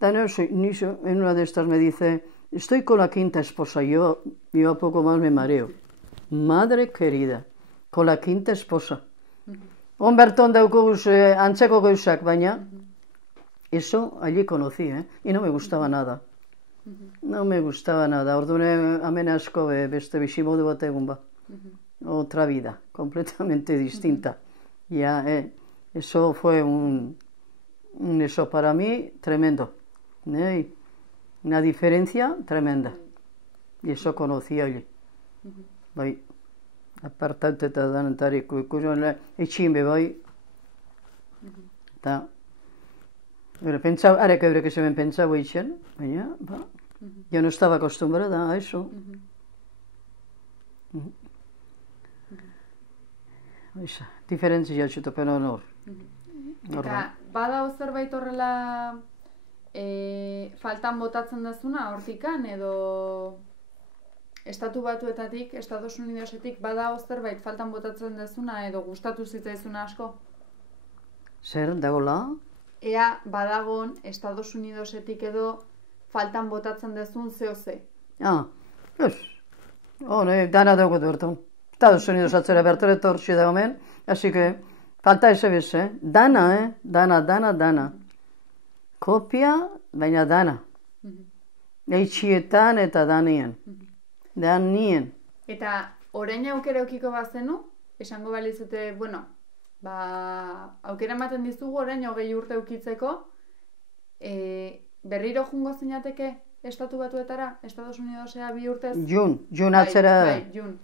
da niso, en una de estas me dice, estoy con la quinta esposa, yo a poco más me mareo. Madre querida, con la quinta esposa. Berton daukoguz antzeko gauzak, baina, eso allí conocí, y no me gustaba nada. No me gustaba nada, ordune amen asko beste bizimodu bat egun ba. Otra vida, completamente distinta. Ya, eso fue eso para mí tremendo. Una diferencia tremenda. Y eso conocí allí. Bai, apartante eta danantariko ikusen etxinbe bai. Eta, ahora que habré que se me pensaba itxen, baina, yo no estaba acostumbrada a eso. Diferentzia txuto, pero nor. Eta, bada zerbait horrela faltan botatzen dezuna hortikan, edo Estatu Batuetatik, Estados Unidosetik, bada zerbait faltan botatzen dezuna, edo gustatu zitzaizuna asko? Zer, dagoela? Ea badagon Estados Unidosetik edo faltan botatzen dezun zehose. Ez. Dana dago duertu. Estados Unidos atzera bertore tortxe da omen, así que falta ese bez, Dana, dana. Kopia, baina dana. Eitxietan eta danien. Danien. Eta orain aukera eukiko bazenu, esango balizute, bueno, aukera ematen dizugu orain 20 urte eukitzeko, berriro jungo zinateke Estatu Batuetara, Estados Unidosea 2 urtez? Jun atzera. Bai, jun.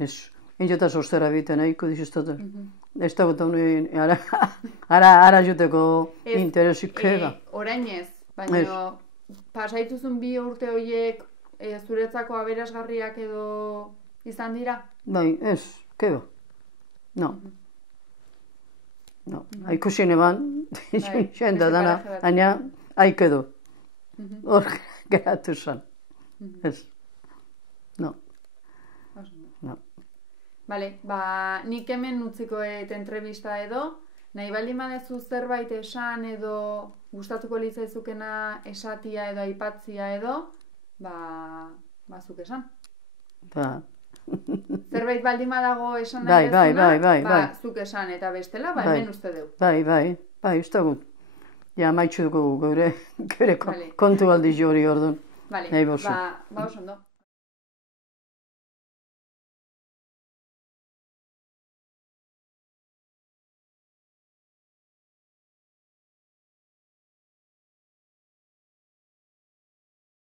Ez, injota sostera biten, nahiko dizuztatu. Ez da gutu nuen, ara juteko interesik kega. Orain ez, baina pasaituzun 2 urte horiek zuretzako aberasgarriak edo izan dira? Bai, ez, kego. No. Haikusin eban, jenda dana, baina haikedo. Hor geratu zen. Ez. No. Bale, nik hemen utziko entrevista edo, nahi baldin badezu zerbait esan edo gustatuko litzaizukena esatia edo aipatzia edo, zuk esan. Zerbait baldin badago esan nahi dezuna, zuk esan eta bestela, hemen uste deu. Bai, uste gut. Ja, maitxu dugu gure kontu aldi jori orduan. Bale, oso ondo.